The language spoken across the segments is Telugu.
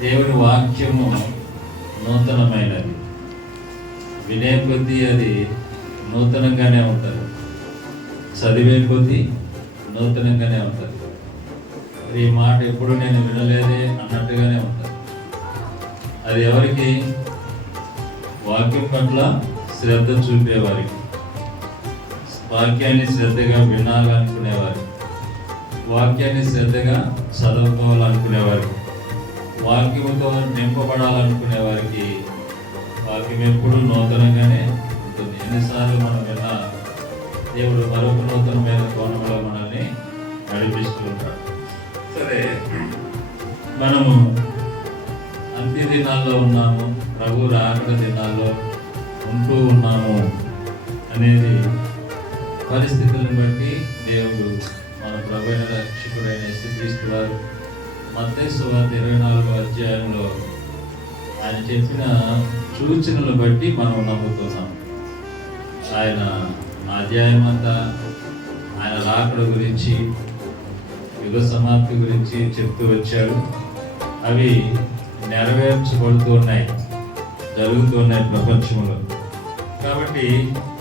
దేవుని వాక్యము నూతనమైనది. వినే కొద్దీ అది నూతనంగానే ఉంటుంది, చదివే కొద్దీ నూతనంగానే ఉంటుంది. మరి ఈ మాట ఎప్పుడు నేను వినలేదే అన్నట్టుగానే ఉంటుంది. అది ఎవరికి? వాక్యం పట్ల శ్రద్ధ చూపేవారికి, వాక్యాన్ని శ్రద్ధగా వినాలనుకునేవారికి, వాక్యాన్ని శ్రద్ధగా చదువుకోవాలనుకునేవారికి, వాక్యముతో నింపబడాలనుకునే వారికి వాక్యం ఎప్పుడు నూతనంగానే ఉంటుంది. ఎన్నిసార్లు మనం విన్నా దేవుడు మరొక నూతనమైన కోణంలో మనల్ని నడిపిస్తూ ఉంటాడు. సరే, మనము అంత్య దినాల్లో ఉన్నాము, ప్రభు రాకడ దినాల్లో ఉంటూ ఉన్నాము అనేది పరిస్థితులను బట్టి దేవుడు మన ప్రభు అయిన రక్షకుడైన యేసుక్రీస్తు వారు మత్తయి సువార్త 24వ అధ్యాయంలో ఆయన చెప్పిన సూచనలు బట్టి మనం నమ్ముతున్నాం. ఆయన అధ్యాయం అంతా ఆయన రాకడ గురించి, యుగ సమాప్తి గురించి చెప్తూ వచ్చాడు. అవి నెరవేర్చబడుతూ ఉన్నాయి, జరుగుతూ ఉన్నాయి ప్రపంచంలో. కాబట్టి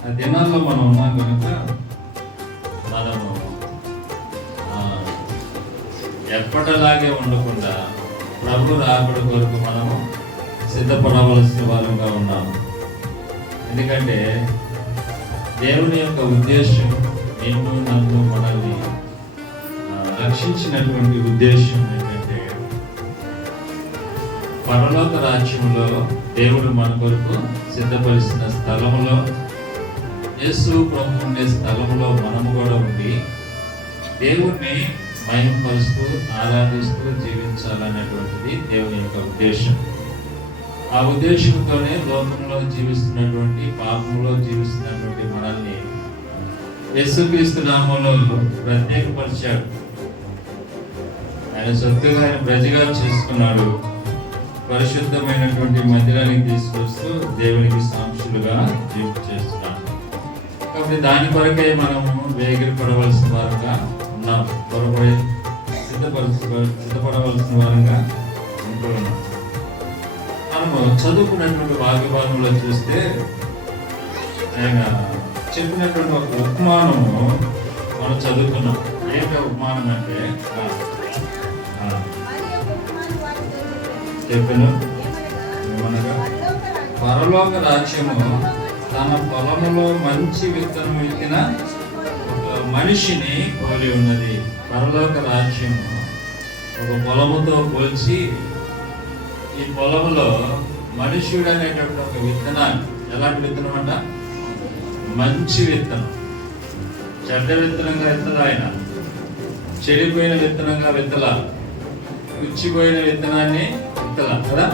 ఆ దినాల్లో మనం ఉన్నాం కనుక మనము ఎప్పటిలాగే ఉండకుండా ప్రభు రాకడ కొరకు మనము సిద్ధపడవలసిన వారంగా ఉన్నాము. ఎందుకంటే దేవుని యొక్క ఉద్దేశం, నిన్ను నన్ను మనల్ని రక్షించినటువంటి ఉద్దేశం ఏంటంటే, పరలోక రాజ్యంలో దేవుడు మన కొరకు సిద్ధపరిచిన స్థలములో, యేసు ప్రభు ఉండే స్థలంలో మనము కూడా ఉండి దేవుణ్ణి మహిమపరుస్తూ ఆరాధిస్తూ జీవించాలనేటువంటిది దేవుని యొక్క ఉద్దేశం. ఆ ఉద్దేశంతోనే లోకంలో జీవిస్తున్నటువంటి, పాపంలో జీవిస్తున్నటువంటి మనల్ని యేసుక్రీస్తు నామములో ప్రత్యేకపరిచాడు. ఆయన సొత్తుగా, ఆయన ప్రజగా చేసుకున్నాడు. పరిశుద్ధమైనటువంటి మందిరానికి తీసుకొస్తూ దేవునికి సాక్షులుగా చేస్తున్నాడు. కాబట్టి దాని కొరకే మనము వేగిరపడవలసిన వారుగా ఉన్నాం, త్వరపడి సిద్ధపడవలసిన వారంగా ఉంటూ ఉన్నాం. మనము చదువుకున్నటువంటి వాగ్భాగంలో చూస్తే ఆయన చెప్పినటువంటి ఒక ఉపమానము మనం చదువుకున్నాం. ఏంటో ఉపమానం అంటే, చెప్పాను ఏమనగా, పరలోక రాజ్యము తన పొలములో మంచి విత్తనం ఎత్తిన ఒక మనిషిని పోలి ఉన్నది. పరలోక రాజ్యము ఒక పొలముతో పోల్చి, ఈ పొలములో మనుష్యుడు అనేటువంటి ఒక విత్తనాన్ని, ఎలాంటి విత్తనం అంట? మంచి విత్తనం. చెడ్డ విత్తనంగా విత్తల ఆయన, చెడిపోయిన విత్తనంగా విత్తల, పుచ్చిపోయిన విత్తనాన్ని విత్తల కదా.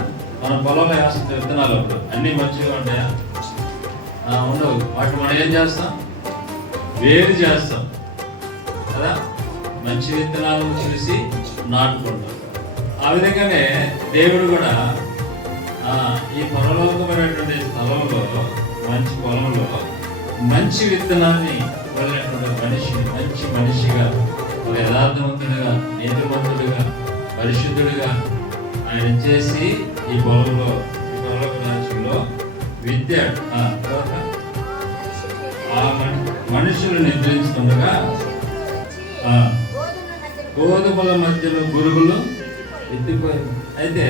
మన పొలంలో వేస్తున్న విత్తనాలు అప్పుడు అన్నీ మంచిగా ఉంటాయా? ఉండవు. వాటి మనం ఏం చేస్తాం? వేరు చేస్తాం కదా. మంచి విత్తనాలను చూసి నాటుకుంటాం. ఆ విధంగానే దేవుడు కూడా ఈ పరలోకమైనటువంటి స్థలంలో, మంచి పొలంలో మంచి విత్తనాన్ని వదిలినటువంటి మనిషిని మంచి మనిషిగా, ఒక యథార్థవంతుడిగా, నీతిమంతుడిగా, పరిశుద్ధుడిగా ఆయన చేసి ఈ పొలంలో, ఈ పరలోక రాజ్యంలో విద్యాడు. ఆ మనుషులు నిద్రించుకుండగా గోధుమల మధ్యలో గురుగులు ఎత్తిపోయింది. అయితే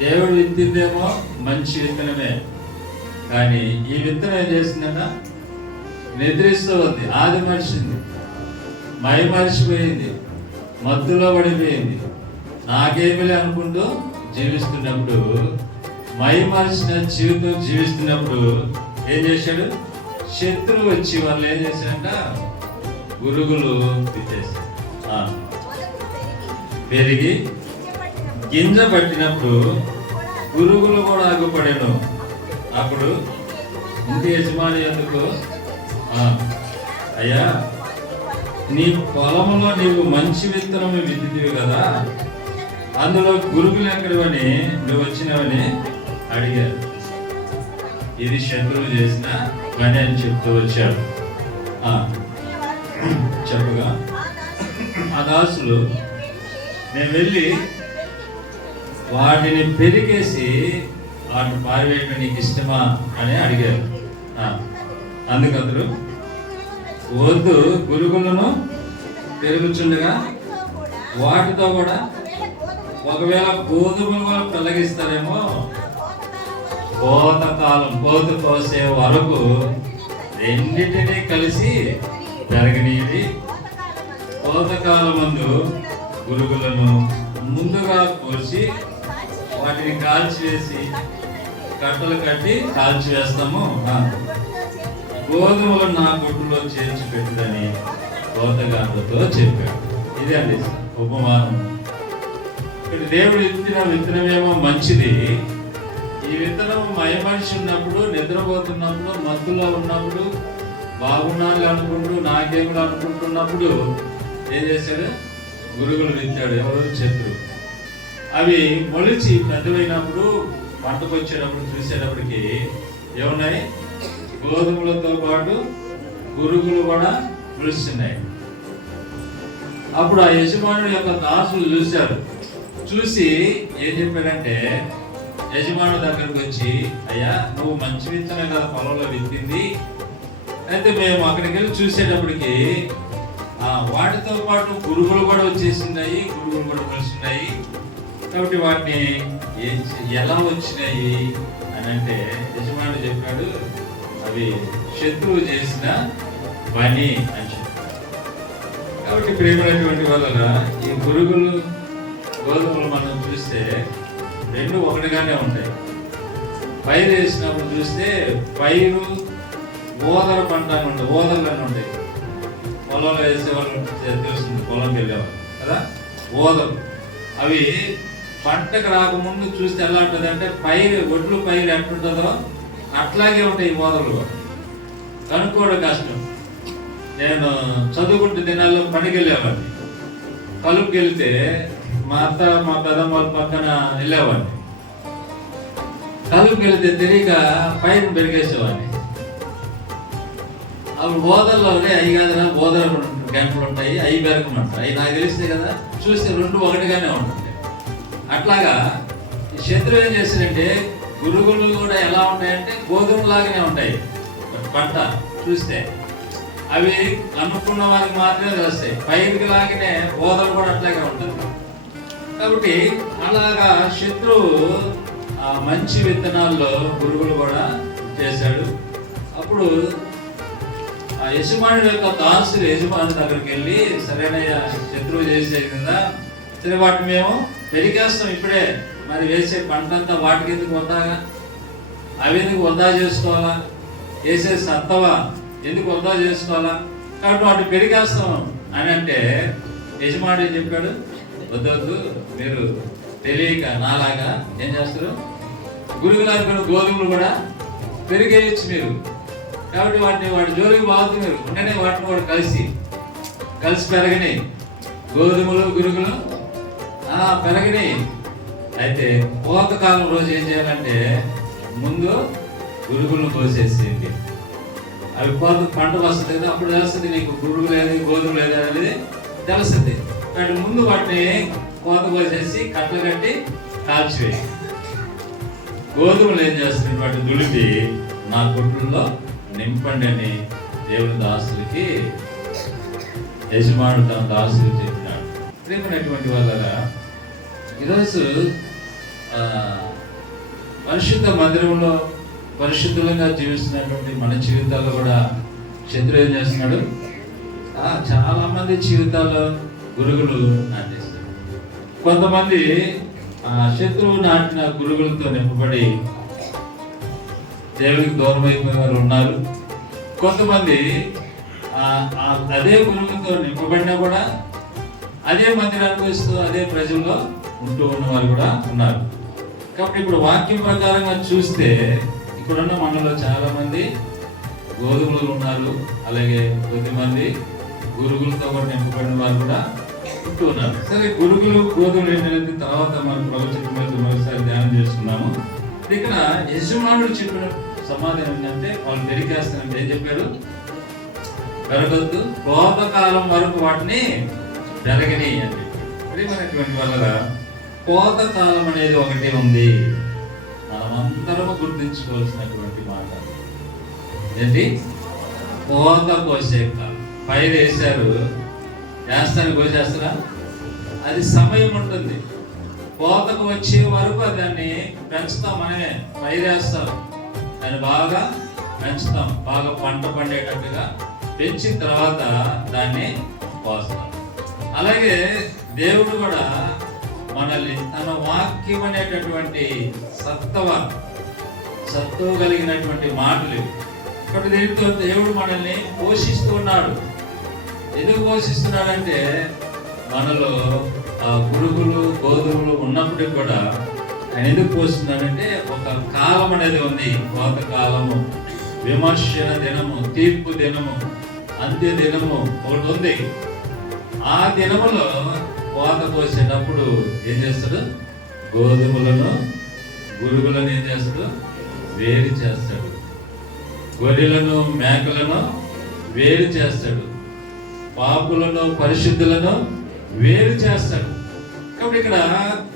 దేవుడు విత్తిందేమో మంచి విత్తనమే, కానీ ఈ విత్తనం ఏం చేసిందట? నిద్రిస్తూ ఉంది. ఆది మనిషింది, మరిచిపోయింది, మత్తులో పడిపోయింది. నాకేమిలే అనుకుంటూ జీవిస్తున్నప్పుడు, మరిచిన జీవితం జీవిస్తున్నప్పుడు ఏం చేశాడు? శత్రువు వచ్చి వాళ్ళు ఏం చేశాడంట? గురుగులు పెట్టేశాడు. పెరిగి గింజ పట్టినప్పుడు గురుగులు కూడా ఆగుపడాను. అప్పుడు ఇంటి యజమాని ఎందుకు, అయ్యా నీ పొలంలో నీవు మంచి విత్తనం విత్తితివి కదా, అందులో గురుగులు ఎక్కడవని నువ్వు వచ్చినవని అడిగారు. ఇది శత్రువు చేసిన పని అని చెప్తూ వచ్చాడు. చెప్పగా ఆ దాసులు, నేను వెళ్ళి వాటిని పెరిగేసి వాటిని పారివేయడం నీకు ఇష్టమా అని అడిగారు. అందుకందరూ వద్దు, గురుగులను పెరుగుచుండగా వాటితో కూడా ఒకవేళ గోధుమలు కూడా పెళ్ళగిస్తారేమో, కోతకాలం కోత కోసే వరకు రెండింటినీ కలిసి పెరగనీది. కోతకాలం ముందు గురుగులను ముందుగా కోసి వాటిని కాల్చివేసి కట్టలు కట్టి కాల్చివేస్తాము. గోధుమలు నా గుడ్డులో చేర్చి పెట్టుదని కోతగాళ్ళతో చెప్పాడు. ఇదే అండి ఉపమానం. ఇక్కడ దేవుడు ఇచ్చిన విత్తనమేమో మంచిది. ఈ విత్తనం మనిషి ఉన్నప్పుడు, నిద్రపోతున్నప్పుడు, మత్తులో ఉన్నప్పుడు, బాగున్నాను అనుకుంటూ నాకేముడు అనుకుంటున్నప్పుడు ఏం చేశాడు? గురుగులు విత్తాడు. ఎవరు? శత్రువు. అవి మొలిచి పెద్దవైనప్పుడు పంటకు వచ్చేటప్పుడు చూసేటప్పటికి ఏమున్నాయి? గోధుమలతో పాటు గురుగులు కూడా మొలుస్తున్నాయి. అప్పుడు ఆ యజమానుడి యొక్క దాసులు చూశారు. చూసి ఏం చెప్పాడంటే, యజమానుడు దగ్గరకు వచ్చి, అయ్యా నువ్వు మంచి విత్తనం కదా పొలంలో విత్తింది, అయితే మేము అక్కడికి వెళ్ళి చూసేటప్పటికి వాటితో పాటు గురుగులు కూడా వచ్చేసినాయి, గురుగులు కూడా మొలుస్తున్నాయి. కాబట్టి వాటిని ఎలా వచ్చినాయి అని అంటే యజమానుడు చెప్పాడు, అవి శత్రువు చేసిన పని అని చెప్పాడు. కాబట్టి ప్రేమైనటువంటి వల్ల ఈ గురుగులు గోధుమలు మనం చూస్తే రెండు ఒకటిగానే ఉంటాయి. పైరు వేసినప్పుడు చూస్తే పైరు ఓదర పంట అని ఉంటాయి, ఓదరలని ఉంటాయి. పొలంలో వేసేవాళ్ళు తెలుస్తుంది, పొలంకి వెళ్ళేవాళ్ళు కదా, ఓదరు. అవి పంటకు రాకముందు చూస్తే ఎలా ఉంటుంది అంటే పైరు, ఒడ్లు పైరు ఎట్లుంటుందో అట్లాగే ఉంటాయి ఈ ఓదరలు. కనుక్కోవడం కష్టం. నేను చదువుకుంటే దినాల్లో పనికి వెళ్ళేవాడిని. కలుపుకి వెళ్తే మా అత్త మా పెదమ్మ వాళ్ళ పక్కన వెళ్ళేవాడిని. కలుపుకి వెళ్తే తెలియక పైరు పెరిగేసేవాడిని. అప్పుడు ఓదరలోనే అవి కాదురా, ఓదర గంటలు ఉంటాయి, అవి పెరగమంటారు. అవి నాకు తెలిస్తే కదా, చూస్తే రెండు ఒకటిగానే ఉంటుంది. అట్లాగా ఈ శత్రువు ఏం చేస్తాడంటే, గురుగులు కూడా ఎలా ఉంటాయంటే గోధుమ లాగానే ఉంటాయి పంట చూస్తే. అవి అనుకున్న వారికి మాత్రమే తెలుస్తాయి. పైరుకి లాగానే ఓదర కూడా అట్లాగే ఉంటుంది. కాబట్టి అలాగా శత్రువు ఆ మంచి విత్తనాల్లో గురుగులు కూడా చేశాడు. అప్పుడు ఆ యజమానుడి యొక్క దాసులు యజమాని దగ్గరికి వెళ్ళి, సరైన శత్రువు చేసేది కదా, సరే వాటిని మేము పెరిగేస్తాం ఇప్పుడే, మరి వేసే పంట అంతా వాటికి ఎందుకు వద్దాగా, అవి ఎందుకు వద్దా చేసుకోవాలా, వేసే సత్తవా ఎందుకు వద్దా చేసుకోవాలా, కాబట్టి వాటిని పెరిగేస్తాం అని అంటే యజమానుడు ఏం చెప్పాడు? వద్దొద్దు, మీరు తెలియక నాలాగా ఏం చేస్తారు, గురుగులాగా కూడా గోధుమలు కూడా పెరిగేయచ్చు మీరు. కాబట్టి వాటి జోలికి బాగుతుంది మీరు ఉంటేనే వాటిని కూడా కలిసి పెరగని గోధుమలు గురుగులు పెరగని. అయితే కోతకాలం రోజు ఏం చేయాలంటే ముందు గురుగులను కోసేసింది. అవి పంట వస్తుంది కదా, అప్పుడు తెలుస్తుంది నీకు గురుగు లేదు గోధుమ లేదు అనేది తెలుస్తుంది. కాబట్టి ముందు వాటిని కోత కోసేసి కట్టలు కట్టి కాల్చివేయి. గోధుమలు ఏం చేస్తుంది, వాటిని దులిపి నా గుడ్లలో నింపండి అని దేవుని దాసులకి యజమానుడు తన దాసులు చెప్పినాడు. ప్రేమైనటువంటి వాళ్ళ ఈరోజు పరిశుద్ధ మందిరంలో పరిశుద్ధంగా జీవిస్తున్నటువంటి మన జీవితాల్లో కూడా శత్రువు ఏం చేస్తున్నాడు? చాలా మంది జీవితాల్లో గురుగులు నాటేస్తారు. కొంతమంది శత్రువు నాటిన గురుగులతో నింపబడి దేవుడికి దూరం అయిపోయిన వారు ఉన్నారు. కొంతమంది అదే గురుగులతో నింపబడినా కూడా అదే మందిరానికి వస్తూ అదే ప్రజల్లో ఉంటూ ఉన్నవారు కూడా ఉన్నారు. కాబట్టి ఇప్పుడు వాక్యం ప్రకారంగా చూస్తే ఇక్కడున్న మనలో చాలా మంది గోధుమలు ఉన్నారు, అలాగే కొద్దిమంది గురుగులతో కూడా నింపబడిన వారు కూడా ఉంటూ ఉన్నారు. సరే, గురుగులు గోధుమలు ఏంటనేది తర్వాత మనం ప్రవచనం మరోసారి ధ్యానం చేసుకున్నాము. ఇక్కడ యజమానుడు చెప్పిన సమాధానం ఏంటంటే వాళ్ళు పెరిగేస్తానంటే ఏం చెప్పాడు? పెరగొద్దు, కోతకాలం వరకు వాటిని పెరగని అని చెప్పాడు. ప్రియమైనటువంటి వాళ్ళ కోత కాలం అనేది ఒకటి ఉంది. మనమందరము గుర్తించుకోవాల్సినటువంటి మాట ఏంటి? కోత కోసే కాలం. పైరు వేశారు, వేస్తాను కోసేస్తారా? అది సమయం ఉంటుంది. కోతకు వచ్చే వరకు దాన్ని పెంచుతాం. మనమే పైరు వేస్తాం, దాన్ని బాగా పెంచుతాం, బాగా పంట పండేటట్టుగా పెంచిన తర్వాత దాన్ని కోస్తాం. అలాగే దేవుడు కూడా మనల్ని తన వాక్యం అనేటటువంటి సత్తువ కలిగినటువంటి మాటలు ఇక్కడ దీంతో దేవుడు మనల్ని పోషిస్తూ ఉన్నాడు. ఎందుకు పోషిస్తున్నాడంటే మనలో ఆ పురుగులు గోధుమలు ఉన్నప్పటికీ కూడా ఆయన ఎందుకు పోస్తున్నాడంటే ఒక కాలం అనేది ఉంది. కోత కాలము, విమర్శన దినము, తీర్పు దినము, అంత్య దినము ఒకటి ఉంది. ఆ దినములో కోత కోసేటప్పుడు ఏం చేస్తాడు? గోధుమలను గురుగులను ఏం చేస్తాడు? వేరు చేస్తాడు. గొర్రెలను మేకలను వేరు చేస్తాడు. పాపులను పరిశుద్ధులను వేరు చేస్తాడు. కాబట్టి ఇక్కడ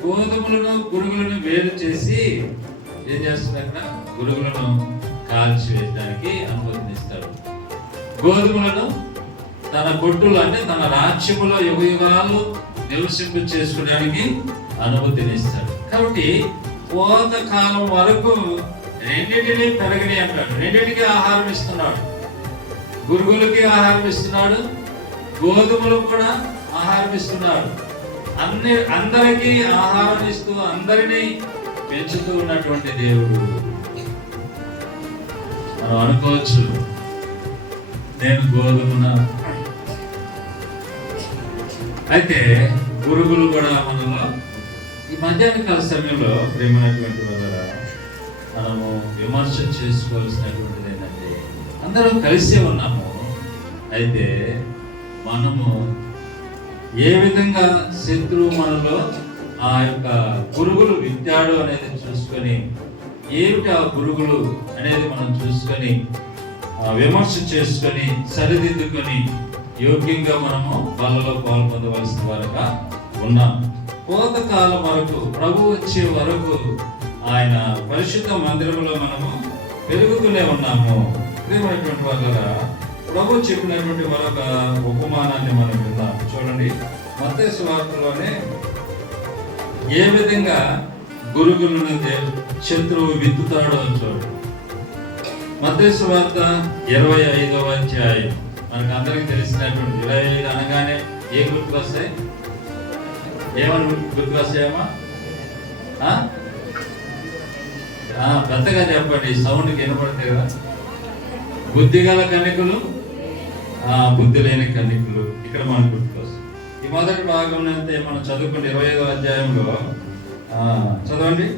గోధుమలను గురుగులను వేరు చేసి ఏం చేస్తాడు? అక్కడ గురుగులను కాల్చివేయడానికి అనుమతినిస్తాడు. గోధుమలను తన కొట్టులు అంటే తన రాజ్యములో యుగ యుగాలు నివసింపు చేసుకోవడానికి అనుమతినిస్తాడు. కాబట్టి కోత కాలం వరకు రెండింటినీ పెరగని అంటాడు. రెండింటికి ఆహారం ఇస్తున్నాడు. గురుగులకి ఆహారం ఇస్తున్నాడు, గోధుమలకు కూడా ఆహారం ఇస్తున్నాడు. అందరికీ ఆహారం ఇస్తూ అందరినీ పెంచుతూ ఉన్నటువంటి దేవుడు. మనం అనుకోవచ్చు, నేను గోధుమన. అయితే గురుగులు కూడా మనలో ఈ మధ్యాహ్న కాల సమయంలో ప్రేమైనటువంటి వల్ల మనము విమర్శ చేసుకోవాల్సినటువంటిది ఏంటంటే అందరం కలిసే ఉన్నాము. అయితే మనము ఏ విధంగా శత్రువు మనలో ఆ యొక్క పురుగులు విత్తాడు అనేది చూసుకొని, ఏమిటి ఆ పురుగులు అనేది మనం చూసుకొని విమర్శ చేసుకొని సరిదిద్దుకొని యోగ్యంగా మనము వాళ్ళలో పాల్పొందవలసిన వారుగా ఉన్నాం. కోతకాలం వరకు, ప్రభు వచ్చే వరకు ఆయన పరిశుద్ధ మందిరంలో మనము పెరుగుతూనే ఉన్నాము. ప్రియమైనటువంటి వాళ్ళ ప్రభు చెప్పినటువంటి మరొక ఉపమానాన్ని మనం విన్నాం. చూడండి, మత్తయి సువార్తలోనే ఏ విధంగా గురుగులను శత్రువు విత్తుతాడో చూడండి. మత్తయి సువార్త 25వ అధ్యాయం. మనకు అందరికీ తెలిసినటువంటి 25 అనగానే ఏం గుర్తుకొస్తాయి? ఏమని గుర్తుకొస్తాయమ్మా? పెద్దగా చెప్పండి, సౌండ్కి వినపడతాయి కదా. బుద్ధి గల కన్నికలు, బుద్ధి లేని కన్నికలు ఇక్కడ మనకు గుర్తుకొస్తాయి. ఈ మొదటి భాగం అయితే మనం చదువుకుంటే 25వ అధ్యాయంలో చదవండి.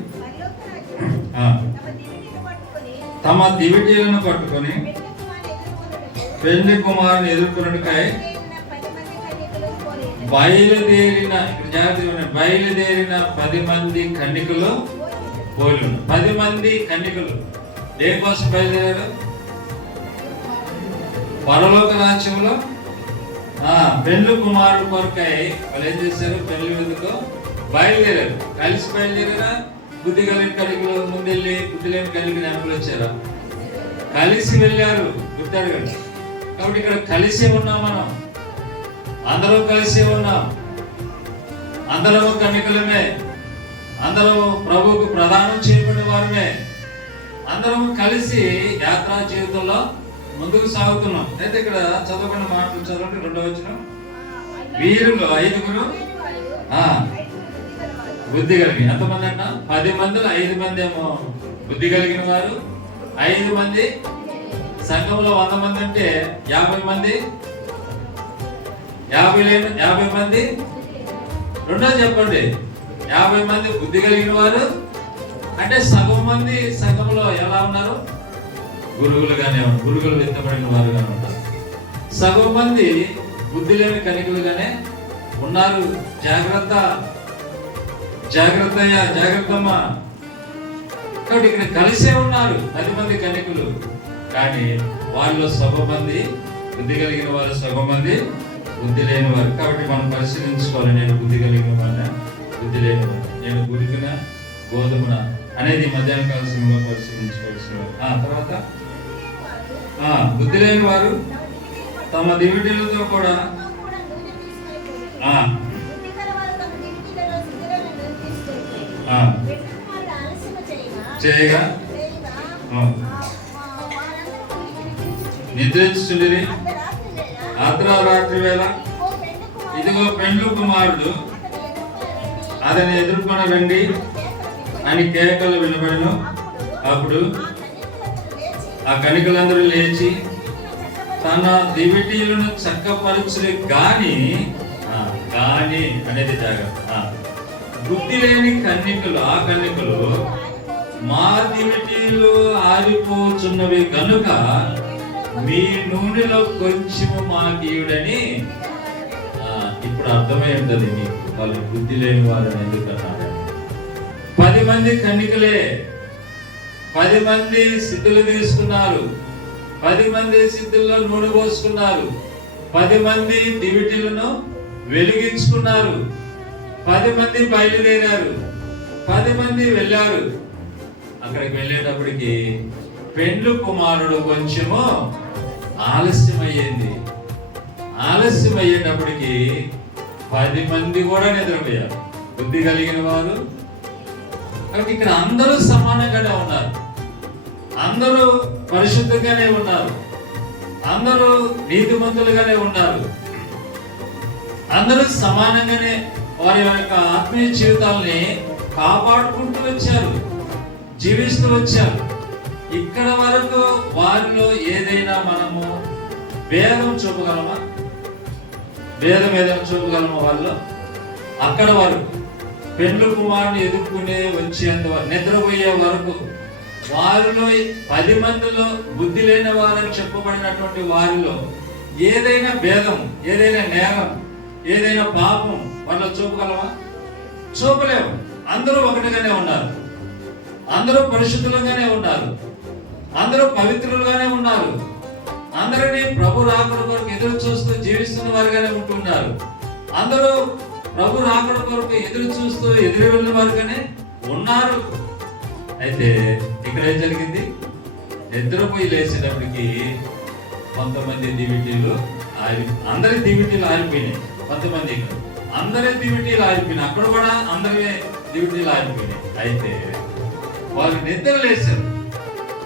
తమ దివిటీలను పట్టుకొని పెళ్లి కుమారుని ఎదుర్కొన్నట్టుకై బయలుదేరిన 10 మంది కన్నికలు పోలి. 10 మంది కన్నికలు దేనికోసం బయలుదేరారు? పరలోక రాజ్యంలో పెళ్లి కుమారుడు కొరకై వాళ్ళు ఏం చేశారు? పెళ్లి విందుకు బయలుదేరారు. కలిసి బయలుదేరారా? బుద్ధి కలిగిన కన్నికలు ముందెళ్ళి బుద్ధి లేని కన్నికలు వెనకలు వచ్చారా? కలిసి వెళ్ళారు. గుర్తెరగండి. కాబట్టి ఇక్కడ కలిసి ఉన్నాం. మనం అందరం కలిసి ఉన్నాం. అందరము కన్నికలమే, అందరము ప్రభువుకు ప్రదానం చేయబడిన వారమే. అందరం కలిసి యాత్రా జీవితంలో ముందుకు సాగుతున్నాం. అయితే ఇక్కడ చదవబడిన మాటలు చదవండి. 2వ వచనం. వీరులు 5 బుద్ధి కలిగి. ఎంతమంది అన్న? 10 మందిలో 5 మంది ఏమో బుద్ధి కలిగిన వారు, 5 మంది సంఘంలో 100 మంది అంటే 50 మంది, 50 మంది. రెండోది చెప్పండి, 50 మంది బుద్ధి కలిగిన వారు అంటే సగం మంది సంఘంలో ఎలా ఉన్నారు? గురుగులుగానే ఉన్నారు, గురుగులు విత్తబడిన వారుగానే ఉన్నారు. సగం మంది బుద్ధి లేని కనికలుగానే ఉన్నారు. జాగ్రత్త, జాగ్రత్తయ్యా, జాగ్రత్తమ్మా. కాబట్టి ఇక్కడ కలిసే ఉన్నారు 10 మంది కన్యకులు. కానీ వాళ్ళలో సగం మంది బుద్ధి కలిగిన వారు, సగం మంది బుద్ధి లేని వారు. కాబట్టి మనం పరిశీలించుకోవాలి, నేను బుద్ధి కలిగిన వాడిని, బుద్ధి లేని వాడిని. నేను గురికిన గోధుమన అనేది మధ్యాహ్న కాల సమయంలో పరిశీలించవలసిన. తర్వాత బుద్ధి లేని వారు తమ దివిటీలతో కూడా చేయగా నిద్రించుండిరి. అర్ధరాత్రి వేళ ఇదిగో పెండ్లు కుమారుడు అతని ఎదుర్కొన రండి అని కేకలు వినబడను. అప్పుడు ఆ కనికలందరూ లేచి తన దివిటీలను చక్కపరచులే గాని అనేది జాగ్రత్త. బుద్ధి లేని కన్నికలు, ఆ కన్నికలు మా దివిటీలు ఆరిపోచున్నవి కనుక మీ నూనెలో కొంచెం మాకీయుడని. ఇప్పుడు అర్థమై ఉంటుంది మీకు వాళ్ళు బుద్ధి లేని వారని ఎందుకన్నారు. 10 మంది కన్నికలే, 10 మంది సిద్ధులు తీసుకున్నారు, 10 మంది సిద్ధుల్లో నూనె పోసుకున్నారు, 10 మంది దివిటీలను వెలిగించుకున్నారు, 10 మంది బయలుదేరారు, 10 మంది వెళ్ళారు. అక్కడికి వెళ్ళేటప్పటికి పెండ్లు కుమారుడు కొంచెము ఆలస్యమయ్యింది. ఆలస్యమయ్యేటప్పటికి 10 మంది కూడా నిద్రపోయారు, బుద్ధి కలిగిన వారు. కాబట్టి ఇక్కడ అందరూ సమానంగానే ఉన్నారు, అందరూ పరిశుద్ధంగానే ఉన్నారు, అందరూ నీతిమంతులుగానే ఉన్నారు, అందరూ సమానంగానే వారి యొక్క ఆత్మీయ జీవితాలని కాపాడుకుంటూ వచ్చారు, జీవిస్తూ వచ్చారు. ఇక్కడ వరకు వారిలో ఏదైనా మనము భేదం చూపగలమా? భేదం ఏదైనా చూపగలమా వాళ్ళు? అక్కడ వరకు పెండ్లు కుమారుని ఎదుర్కొనే వచ్చేంత వరకు, నిద్రపోయే వరకు వారిలో 10 మందిలో బుద్ధి లేని వారని చెప్పబడినటువంటి వారిలో ఏదైనా భేదం, ఏదైనా నేరం, ఏదైనా పాపం వాళ్ళ చూపగలమా? చూపలేము. అందరూ ఒకటిగానే ఉన్నారు, అందరూ పరిశుద్ధులుగానే ఉన్నారు, అందరూ పవిత్రులుగానే ఉన్నారు, అందరినీ ప్రభు రాకడ కొరకు ఎదురు చూస్తూ జీవిస్తున్న వారుగానే ఉంటున్నారు, అందరూ ప్రభు రాకడ కొరకు ఎదురు చూస్తూ ఎదురు వెళ్ళిన వారుగానే ఉన్నారు. అయితే ఇక్కడ ఏం జరిగింది? నిద్రపోయి లేచేటప్పటికి కొంతమంది దివిటీలు అందరి దివిటీలు ఆరిపోయినాయి, కొంతమంది అందరి దివిటీలు ఆరిపోయినాయి, అక్కడ కూడా అందరి దివిటీలు ఆరిపోయినాయి. అయితే వాళ్ళు నిద్ర లేచారు,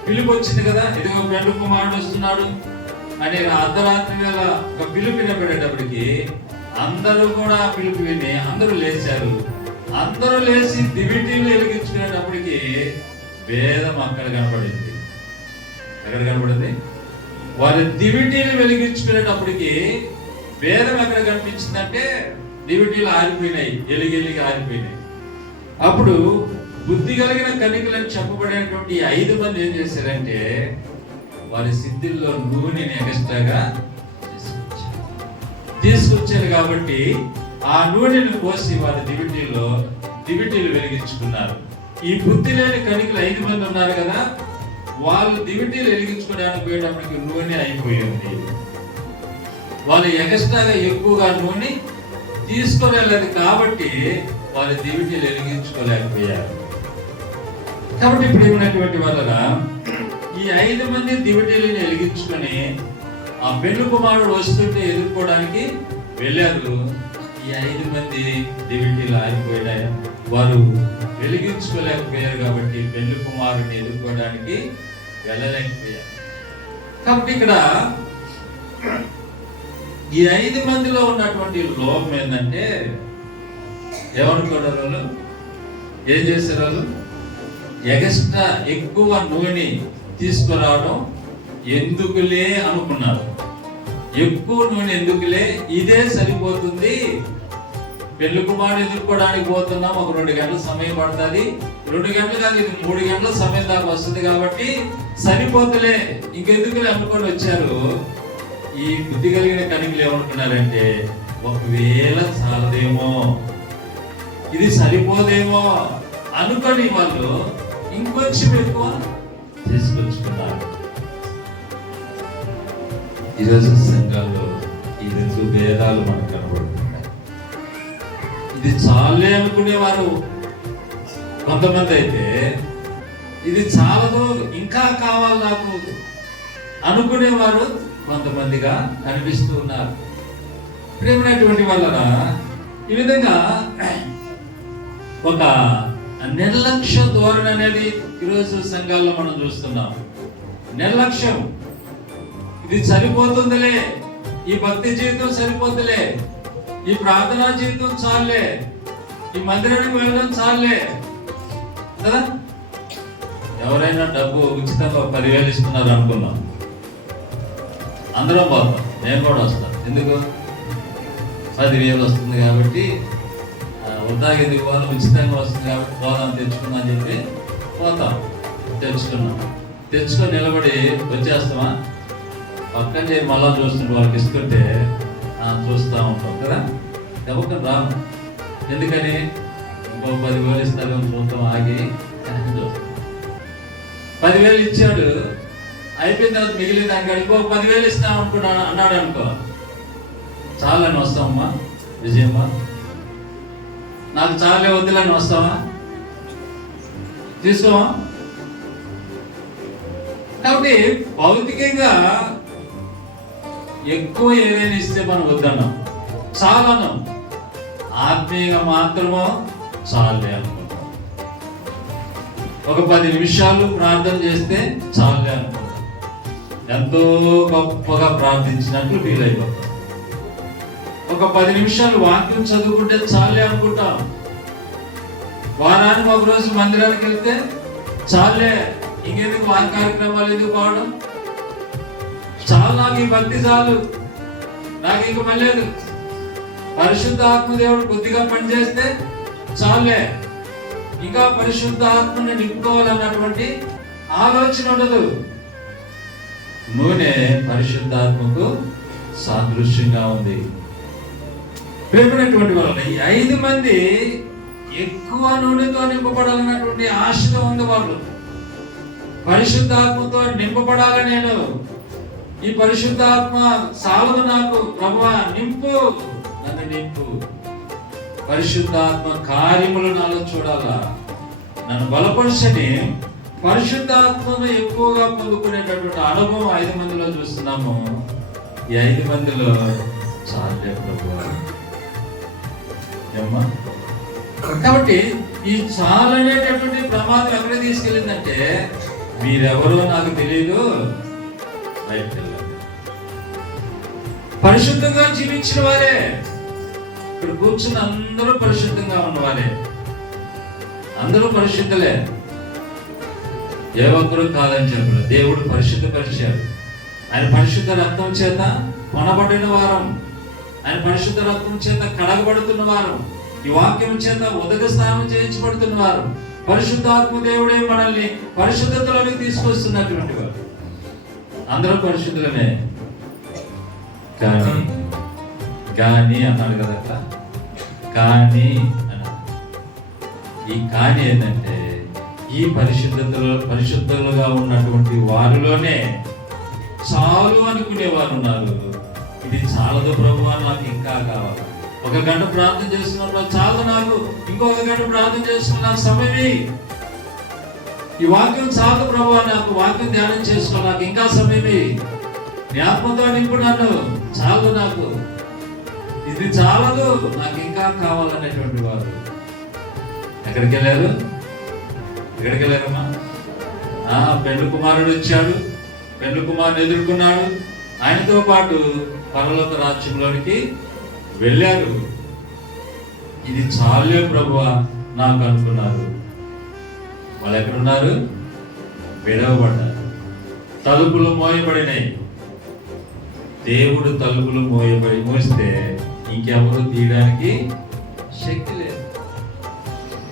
పిలుపు వచ్చింది కదా, ఇదిగో పెండ్లు కుమారుడు వస్తున్నాడు అని అర్ధరాత్రి వేళ ఒక పిలుపు వినపడేటప్పటికి అందరూ కూడా పిలుపు విని అందరూ లేచారు. అందరూ లేచి దివిటీలు వెలిగించుకునేటప్పటికి భేదం అక్కడ కనపడింది. ఎక్కడ కనపడింది? వారి దివిటీలు వెలిగించుకునేటప్పటికి భేదం ఎక్కడ కనిపించిందంటే దివిటీలు ఆరిపోయినాయి, ఎలిగి ఆరిపోయినాయి. అప్పుడు బుద్ధి కలిగిన కన్నికలను చెప్పబడేటువంటి 5 మంది ఏం చేశారంటే వారి సిద్ధుల్లో నూనెని ఎక్స్ట్రాగా తీసుకొచ్చారు. కాబట్టి ఆ నూనెను పోసి వారి దివిటీలు వెలిగించుకున్నారు. ఈ బుద్ధి లేని కన్నికలు 5 మంది ఉన్నారు కదా, వాళ్ళు దివిటీలు వెలిగించుకోవడానికి పోయేటప్పటికి నూనె అయిపోయింది. వాళ్ళు ఎక్స్ట్రాగా ఎక్కువగా నూనె తీసుకోలేదు కాబట్టి వారి దివిటీలు వెలిగించుకోలేకపోయారు. కాబట్టి ఇప్పుడు ఏమైనటువంటి వాళ్ళగా ఈ 5 మంది దివిటీలను వెలిగించుకొని ఆ పెండ్లు కుమారుడు వస్తుంటే ఎదుర్కోవడానికి వెళ్ళారు. ఈ 5 మంది దివిటీలు ఆగిపోయారు, వారు వెలిగించుకోలేకపోయారు. కాబట్టి పెండ్లు కుమారుడిని ఎదుర్కోవడానికి వెళ్ళలేకపోయారు. కాబట్టి ఇక్కడ ఈ 5 మందిలో ఉన్నటువంటి లోపం ఏంటంటే ఏమనుకోవడం, వాళ్ళు ఏం చేశారు? వాళ్ళు ఎక్స్ట్రా ఎక్కువ నూనె తీసుకురావడం ఎందుకులే అనుకున్నారు. ఎక్కువ నూనె ఎందుకులే, ఇదే సరిపోతుంది, పెళ్లి కుమారుడు ఎదుర్కోవడానికి పోతున్నాం, ఒక 2 గంటల సమయం పడుతుంది, 2 గంటలు కాదు ఇది 3 గంటల సమయం దాకా వస్తుంది కాబట్టి సరిపోతులే, ఇంకెందుకులే అనుకొని వచ్చారు. ఈ బుద్ధి కలిగిన కన్నికలు ఏమనుకున్నారంటే ఒకవేళ చాలదేమో, ఇది సరిపోదేమో అనుకొని వాళ్ళు ఇంకొంచెం ఎక్కువ తీసుకొచ్చుకున్నారు. ఈరోజు సంఘాల్లో ఈ 2 భేదాలు మనకు కనబడుతున్నాయి. ఇది చాలే అనుకునేవారు కొంతమంది అయితే ఇది చాలదు ఇంకా కావాలి నాకు అనుకునేవారు కొంతమందిగా కనిపిస్తూ ఉన్నారు. ప్రేమైనటువంటి వలన ఈ విధంగా ఒక నిర్లక్ష్య ధోరణి అనేది ఈరోజు సంఘాల్లో మనం చూస్తున్నాం. నిర్లక్ష్యం, ఇది సరిపోతుందిలే, ఈ భక్తి జీవితం సరిపోతుందిలే, ఈ ప్రార్థనా జీవితం చాలే, ఈ మందిరానికి వెళ్ళడం చాలే కదా. ఎవరైనా డబ్బు ఉచితంగా 10,000 ఇస్తున్నారు అనుకున్నాం, అందరం పోతాం, నేను కూడా వస్తాను. ఎందుకు? 10,000 వస్తుంది కాబట్టి, వృద్ధాకి ఎందుకు పోదాం, ఉచితంగా వస్తుంది కాబట్టి పోదాం, తెచ్చుకుందాం అని చెప్పి పోతాం. తెచ్చుకొని నిలబడి వచ్చేస్తామా? పక్కన చేరి మళ్ళా చూస్తుంటే వాళ్ళకి ఇస్తుంటే చూస్తూ ఉంటాం కదా. ఎవరికి రాము. ఎందుకని? ఇంకో 10,000 ఇస్తారు చూద్దాం, ఆగి చూస్తాం. 10,000 ఇచ్చాడు, అయిపోయిన తర్వాత మిగిలిన దానికి ఇంకో 10,000 ఇస్తాం అనుకున్నాడు అన్నాడు అనుకో, చాలని వస్తామమ్మా విజయమ్మ, నాకు చాలే వద్దులని వస్తావా? తీసుకోమా? కాబట్టి భౌతికంగా ఎక్కువ ఏదైనా ఇస్తే మనం వద్దన్నాం, చాలను. ఆత్మీయంగా మాత్రమో చాలే అనుకుంటాం. ఒక 10 నిమిషాలు ప్రార్థన చేస్తే చాలే అనుకుంటాం. ఎంతో గొప్పగా ప్రార్థించినట్లు ఫీల్ అయిపోతాం. ఒక 10 నిమిషాలు వాక్యం చదువుకుంటే చాలే అనుకుంటాం. వారానికి ఒక రోజు మందిరానికి వెళ్తే చాలే, ఇంకెందుకు వారి కార్యక్రమాలు ఎందుకు పోవడం, చాలు, నాకు ఈ భక్తి చాలు, నాకు ఇంక మళ్ళీ పరిశుద్ధ ఆత్మదేవుడు కొద్దిగా పనిచేస్తే చాలే, ఇంకా పరిశుద్ధ ఆత్మని నింపుకోవాలన్నటువంటి ఆలోచన ఉండదు. నూనె పరిశుద్ధాత్మకు సాదృశ్యంగా ఉంది. ప్రేమైనటువంటి వలన ఈ 5 మంది ఎక్కువ నూనెతో నింపబడాలన్నటువంటి ఆశతో ఉంది. వాళ్ళు పరిశుద్ధాత్మతో నింపబడాలి. నేను ఈ పరిశుద్ధాత్మ సాలదు నాకు, ప్రభువా నింపు, నన్ను నింపు, పరిశుద్ధాత్మ కార్యములు నాలో చూడాలా, నన్ను బలపరచని పరిశుద్ధాత్మను ఎక్కువగా పొందుకునేటటువంటి అనుభవం 5 మందిలో చూస్తున్నాము. ఈ 5 మందిలో చాలే ప్రభువా. కాబట్టి ఈ చాలనేటటువంటి ప్రమాదం ఎక్కడ తీసుకెళ్ళిందంటే, మీరెవరో నాకు తెలియదు, పరిశుద్ధంగా జీవించిన వారే, ఇక్కడ కూర్చుని అందరూ పరిశుద్ధంగా ఉన్నవారే, అందరూ పరిశుద్ధులే, ఏ ఒక్కరు కాదని చెప్పలేదు. దేవుడు పరిశుద్ధపరిచాడు. ఆయన పరిశుద్ధ రక్తం చేత కొనబడిన వారం, ఆయన పరిశుద్ధ రక్తం చేత కడగబడుతున్న వారు, ఈ వాక్యం చేత ఉదక స్నానం చేయించబడుతున్న వారు, పరిశుద్ధాత్మ దేవుడే మనల్ని పరిశుద్ధతలోకి తీసుకొస్తున్నటువంటి వారు. అందరూ పరిశుద్ధులమే. కానీ అన్నాడు కదా, కానీ అన్నాడు. ఈ కానీ ఏంటంటే, ఈ పరిశుద్ధులుగా ఉన్నటువంటి వారిలోనే చాలు అనుకునేవారు ఉన్నారు. ఇది చాలదు ప్రభు, నాకు ఇంకా కావాలి. 1 గంట ప్రార్థన చేస్తున్నప్పుడు చాలు, నాకు ఇంకొక గంట ప్రార్థన చేస్తున్న నాకు సమయమే. ఈ వాక్యం చాలు ప్రభు, నాకు వాక్యం ధ్యానం చేసుకోవాలి, నాకు ఇంకా సమయమే. నీ ఆత్మతో నింపు నన్ను, చాలు నాకు, ఇది చాలదు, నాకు ఇంకా కావాలనేటువంటి వారు ఎక్కడికి వెళ్ళారు? ఎక్కడికి వెళ్ళారమ్మా? పెండ్లి కుమారుడు వచ్చాడు, పెండ్లి కుమారుని ఎదుర్కొన్నాడు, ఆయనతో పాటు పరలోక రాజ్యంలోనికి వెళ్ళారు. ఇది చాలే ప్రభువా నాకు అనుకున్నారు. వాళ్ళు ఎక్కడున్నారు? విడవబడ్డారు. తలుపులు మోయబడినాయి. దేవుడు తలుపులు మోస్తే ఇంకెవరు తీయడానికి శక్తి లేదు.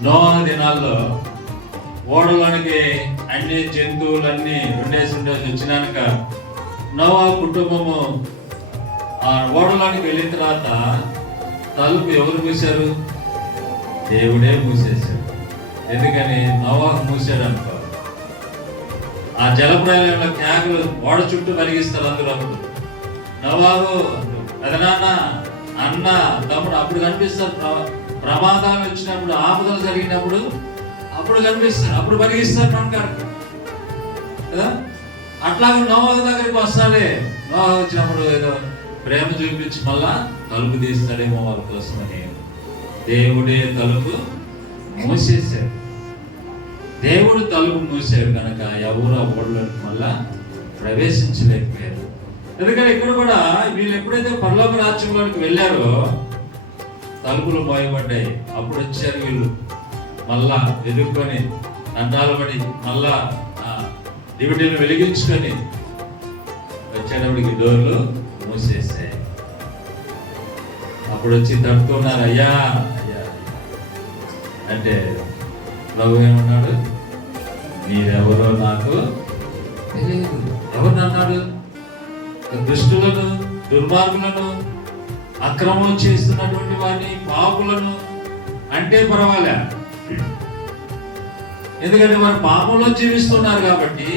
నోహ దినాల్లో ఓడలోనికి అన్ని జంతువులన్నీ ఉండేసి వచ్చినాక నోవా కుటుంబము ఆ ఓడలోనికి వెళ్ళిన తర్వాత తలుపు ఎవరు మూసారు? దేవుడే మూసేశాడు. ఎందుకని? నోవాహు మూసాడు అనుకో. ఆ జలప్రయాణంలో కేకలు ఓడ చుట్టూ కలిగిస్తారు అందరూ. నోవాహు, పెదనాన్న, అన్న, తమ్ముడు అప్పుడు కనిపిస్తారు. ప్రమాదాలు వచ్చినప్పుడు, ఆపదలు జరిగినప్పుడు అప్పుడు కనిపిస్తారు, అప్పుడు పరిగిస్తారు మనకారు కదా. అట్లాగే నోవహ దగ్గరికి వస్తాలే, నోవహ వచ్చినప్పుడు ఏదో ప్రేమ చూపించి మళ్ళా తలుపు తీస్తాడేమో వాళ్ళ కోసమని దేవుడే తలుపు మూసేశాడు. దేవుడు తలుపు మూసాడు కనుక ఎవరు ఆ ఊళ్ళోకి మళ్ళా ప్రవేశించలేకపోయారు. ఎందుకంటే ఇక్కడ కూడా వీళ్ళు ఎప్పుడైతే పరలోక రాజ్యంలోకి వెళ్ళారో తలుపులు మోయబడ్డాయి. అప్పుడు వచ్చారు వీళ్ళు మళ్ళా ఎదుర్కొని దండాలు పడి మళ్ళా డివిడీలు వెలిగించుకొని వచ్చేటప్పటికి డోర్లు మూసేసాయి. అప్పుడు వచ్చి తట్టుకున్నారు, అయ్యా అయ్యా అంటే ప్రభు ఏమన్నాడు, మీరెవరో నాకు తెలియదు. ఎవరిని అన్నాడు? దుష్టులను, దుర్మార్గులను, అక్రమం చేస్తున్నటువంటి వారిని, పాపులను అంటే పర్వాలే. ఎందుకంటే వారు పాపంలో జీవిస్తున్నారు కాబట్టి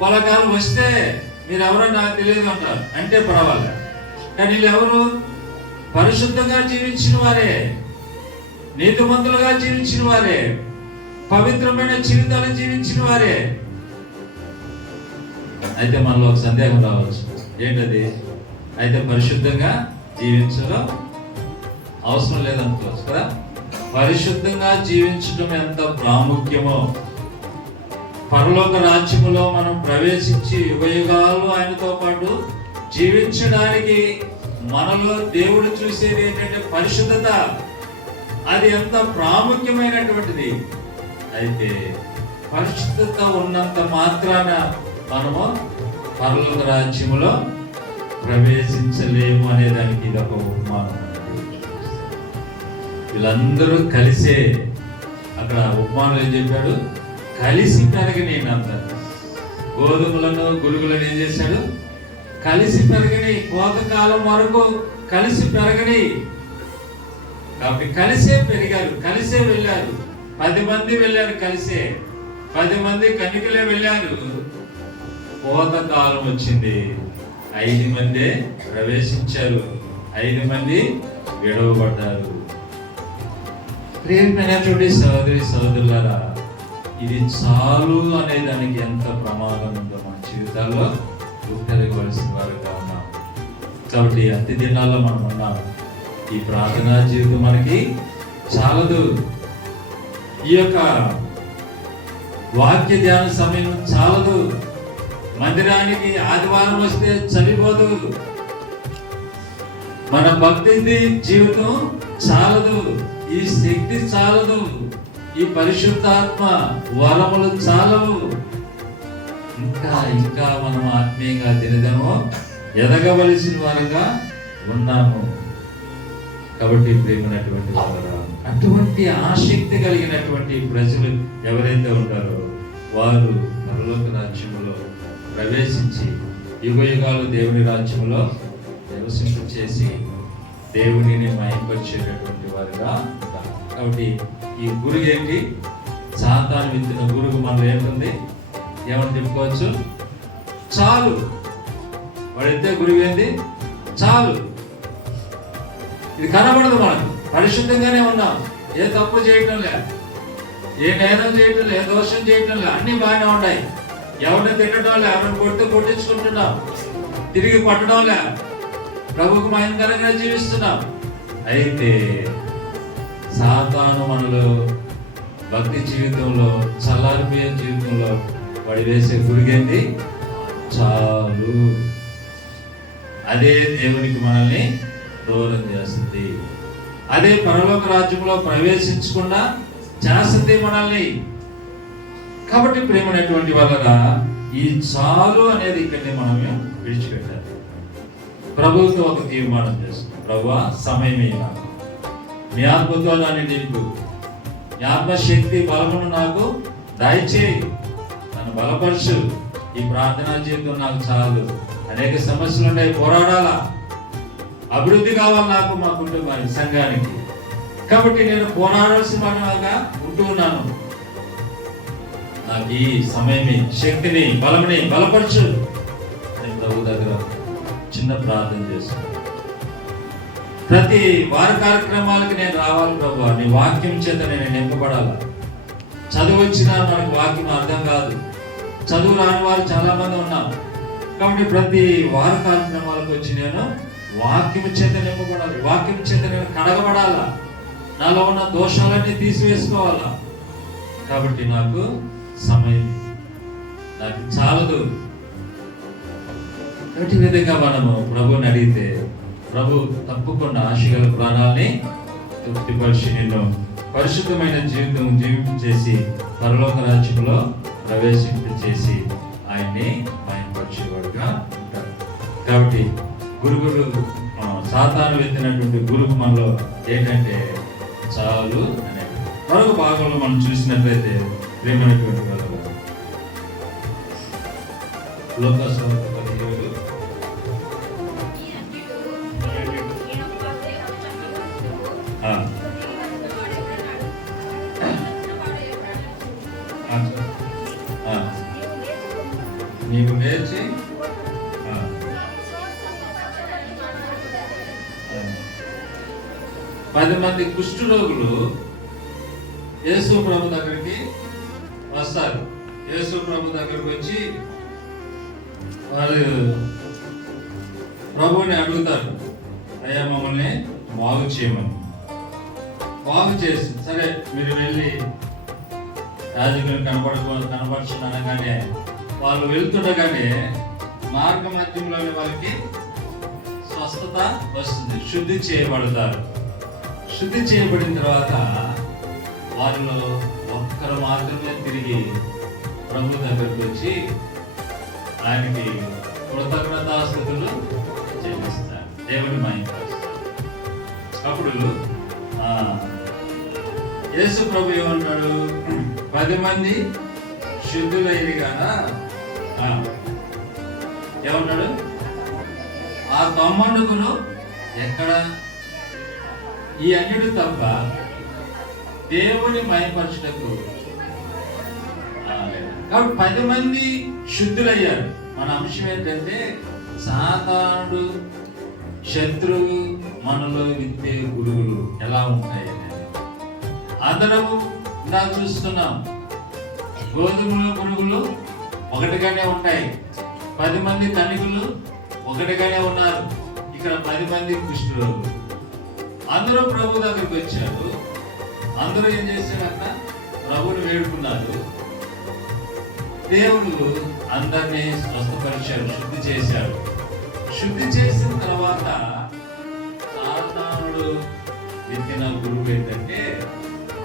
వాళ్ళ కాలం వస్తే మీరెవరో నాకు తెలియదు అంటారు, అంటే పర్వాలే. కానీ వీళ్ళు ఎవరు? పరిశుద్ధంగా జీవించిన వారే, నీతిమంతులుగా జీవించిన వారే, పవిత్రమైన జీవితాలు జీవించిన వారే. అయితే మనలో ఒక సందేహం రావచ్చు, ఏంటది? అయితే పరిశుద్ధంగా జీవించడం అవసరం లేదనుకోవచ్చు కదా. పరిశుద్ధంగా జీవించడం ఎంత ప్రాముఖ్యమో, పరలోక రాజ్యములో మనం ప్రవేశించి యుగయుగాలు ఆయనతో పాటు జీవించడానికి మనలో దేవుడు చూసేది ఏంటంటే పరిశుద్ధత. అది ఎంత ప్రాముఖ్యమైనటువంటిది. అయితే పరిశుద్ధత ఉన్నంత మాత్రాన మనము పరలోక రాజ్యములో ప్రవేశించలేము అనేదానికి ఇది ఒక ఉపమానం. వీళ్ళందరూ కలిసే, అక్కడ ఉపమానం ఏం చెప్పాడు? కలిసి పెరగని అంటారు. గోధుమలను గురుగులను ఏం చేశాడు? కలిసి పెరగని, కోతకాలం వరకు కలిసి పెరగని. కాబట్టి కలిసే పెరిగారు, కలిసే వెళ్ళారు. 10 మంది వెళ్ళారు కలిసే, 10 మంది కన్యకలే వెళ్ళారు. కోతకాలం వచ్చింది, 5 మందే ప్రవేశించారు, 5 మంది విడవబడ్డారు. ప్రియమైనటువంటి సహోదరి సహోదరులారా, ఇది చాలు అనే దానికి ఎంత ప్రమాదం ఉందో మన జీవితాల్లో గుర్తెరగవలసిన వారుగా ఉన్నాం. కాబట్టి అతి దినాల్లో మనం ఉన్నాం. ఈ ప్రార్థనా జీవితం మనకి చాలదు. ఈ యొక్క వాక్య ధ్యాన సమయం చాలదు. మందిరానికి ఆదివారం వస్తే చనిపోదు. మన భక్తి జీవితం చాలదు. ఈ శక్తి చాలదు. ఈ పరిశుద్ధాత్మ వరములు చాలవు. ఇంకా మనం ఆత్మీయంగా దినదమో ఎదగవలసిన వారుగా ఉన్నాము. కాబట్టి ప్రేమైనటువంటి వారు, అటువంటి ఆసక్తి కలిగినటువంటి ప్రజలు ఎవరైతే ఉంటారో వారు పరలోక రాజ్యములో ప్రవేశించి యుగయుగాలు దేవుని రాజ్యములో నివసింప చేసి దేవునిని మహింపరిచేటటువంటి వారుగా ఉంటారు. కాబట్టి ఈ గురుగు ఏంటి? సాతాను విత్తిన గురుగు మనలో ఏముంది? ఏమని చెప్పుకోవచ్చు? చాలు. వాడైతే గురువు ఏంది? చాలు. ఇది కనబడదు మనకు. పరిశుద్ధంగానే ఉన్నాం, ఏ తప్పు చేయటం లే, ఏ నేరం చేయటం లే, ఏ దోషం చేయటం లే, అన్ని బాగానే ఉన్నాయి. ఎవరిని తిట్టడం లే, ఎవరిని కొడితే కొట్టించుకుంటున్నాం, తిరిగి పట్టడం లే, ప్రభుకు భయంకరంగా జీవిస్తున్నాం. అయితే సాతాను మనలో భక్తి జీవితంలో, చల్లారిపోయే జీవితంలో వాడి వేసే గురిగేంది? చాలు. అదే దేవునికి మనల్ని దూరం చేస్తుంది. అదే పరలోక రాజ్యంలో ప్రవేశించకుండా చేస్తుంది మనల్ని. కాబట్టి ప్రేమైనటువంటి వలన ఈ చాలు అనేది ఇక్కడిని మనమే విడిచిపెట్టాలి. ప్రభువుతో ఒక తీర్మానం చేస్తున్నాం, ప్రభువా సమయమే నాకు, నీ ఆత్మతో నన్ను నింపు, నీ ఆత్మశక్తి బలమును నాకు దయచేయి, నన్ను బలపరచు. ఈ ప్రార్థనా జీవితం నాకు చాలు. అనేక సమస్యలు ఉన్నాయి, పోరాడాలా, అభివృద్ధి కావాలి నాకు, మా కుటుంబానికి, సంఘానికి. కాబట్టి నేను పోరాడాల్సిన వాడిగా ఉంటూ ఉన్నాను. నాకు ఈ సమయమే శక్తిని బలముని బలపరచు అని ప్రభు దగ్గర చిన్న ప్రార్థన చేస్తున్నాను. ప్రతి వార కార్యక్రమాలకి నేను రావాలి ప్రభు, నీ వాక్యం చేత నేను నింపబడాలి. చదువు వచ్చినా మనకు వాక్యం అర్థం కాదు. చదువు రాని వారు చాలా మంది ఉన్నారు. కాబట్టి ప్రతి వార కార్యక్రమాలకు వచ్చి నేను వాక్యం చేత నింపబడాలి, వాక్యం చేత నేను కడగబడాలా, నాలో ఉన్న దోషాలన్నీ తీసివేసుకోవాలా. కాబట్టి నాకు సమయం నాకు చాలదు. అటు విధంగా మనము ప్రభుని అడిగితే ప్రభు తప్పకుండా ఆశగల ప్రాణాలని తృప్తిపరిచి నిన్ను పరిశుద్ధమైన జీవితం జీవించేసి పరలోక రాజ్యంలో ప్రవేశింపచేసి ఆయన్ని మహిమపరిచేవాడుగా ఉంటాడు. కాబట్టి గురుగురు సాతాను ఎత్తినటువంటి గురువు మనలో ఏంటంటే చాలు అనేది. మరొక భాగంలో మనం చూసినట్లయితే ప్రేమైనటువంటి వాళ్ళు లోకసభ 17 నీవు లేచి 10 మంది కుష్ఠరోగులు యేసు ప్రభు దగ్గరికి వస్తారు. యేసు ప్రభు దగ్గరికి వచ్చి వాళ్ళు ప్రభుని అడుగుతారు, అయ్యా మమ్మల్ని బాగు చేయమని. బాగు చేసి సరే మీరు వెళ్ళి రాజకీయం కనపడుచున్నానగానే వాళ్ళు వెళ్తుండగానే మార్గ మధ్యంలోని వాళ్ళకి స్వస్థత వస్తుంది, శుద్ధి చేయబడతారు. శుద్ధి చేయబడిన తర్వాత వారిలో ఒక్కరు మాత్రమే తిరిగి ప్రభు దగ్గరికి వచ్చి ఆయనకి కృతజ్ఞతాస్తుతులు చెల్లిస్తారు, దేవుని మహిమపరుస్తారు. అప్పుడు యేసు ప్రభు ఏమంటాడు, 10 మంది శుద్ధులైన కదా ఏమన్నాడు, ఆ 9 ఎక్కడ ఈ అన్యుడు తప్ప దేవుని మహిమపరచుటకు. కాబట్టి 10 మంది శుద్ధులయ్యారు. మన అంశం ఏంటంటే సాతానుడు శత్రువు మనలో విత్తే గురుగులు ఎలా ఉంటాయి అనేది. అందరము ఇలా చూస్తున్నాం, గోధుమల పురుగులు ఒకటిగానే ఉంటాయి, 10 మంది ధనికులు ఒకటిగానే ఉన్నారు. ఇక్కడ 10 మంది కుష్ఠరోగులు. అందరూ ప్రభు దగ్గరికి వచ్చారు. అందరూ ఏం చేశారన్న ప్రభుని వేడుకున్నారు. దేవుడు అందరినీ స్వస్థపరిచారు, శుద్ధి చేశారు. శుద్ధి చేసిన తర్వాత సాతానుడు విత్తిన గురువు ఏంటంటే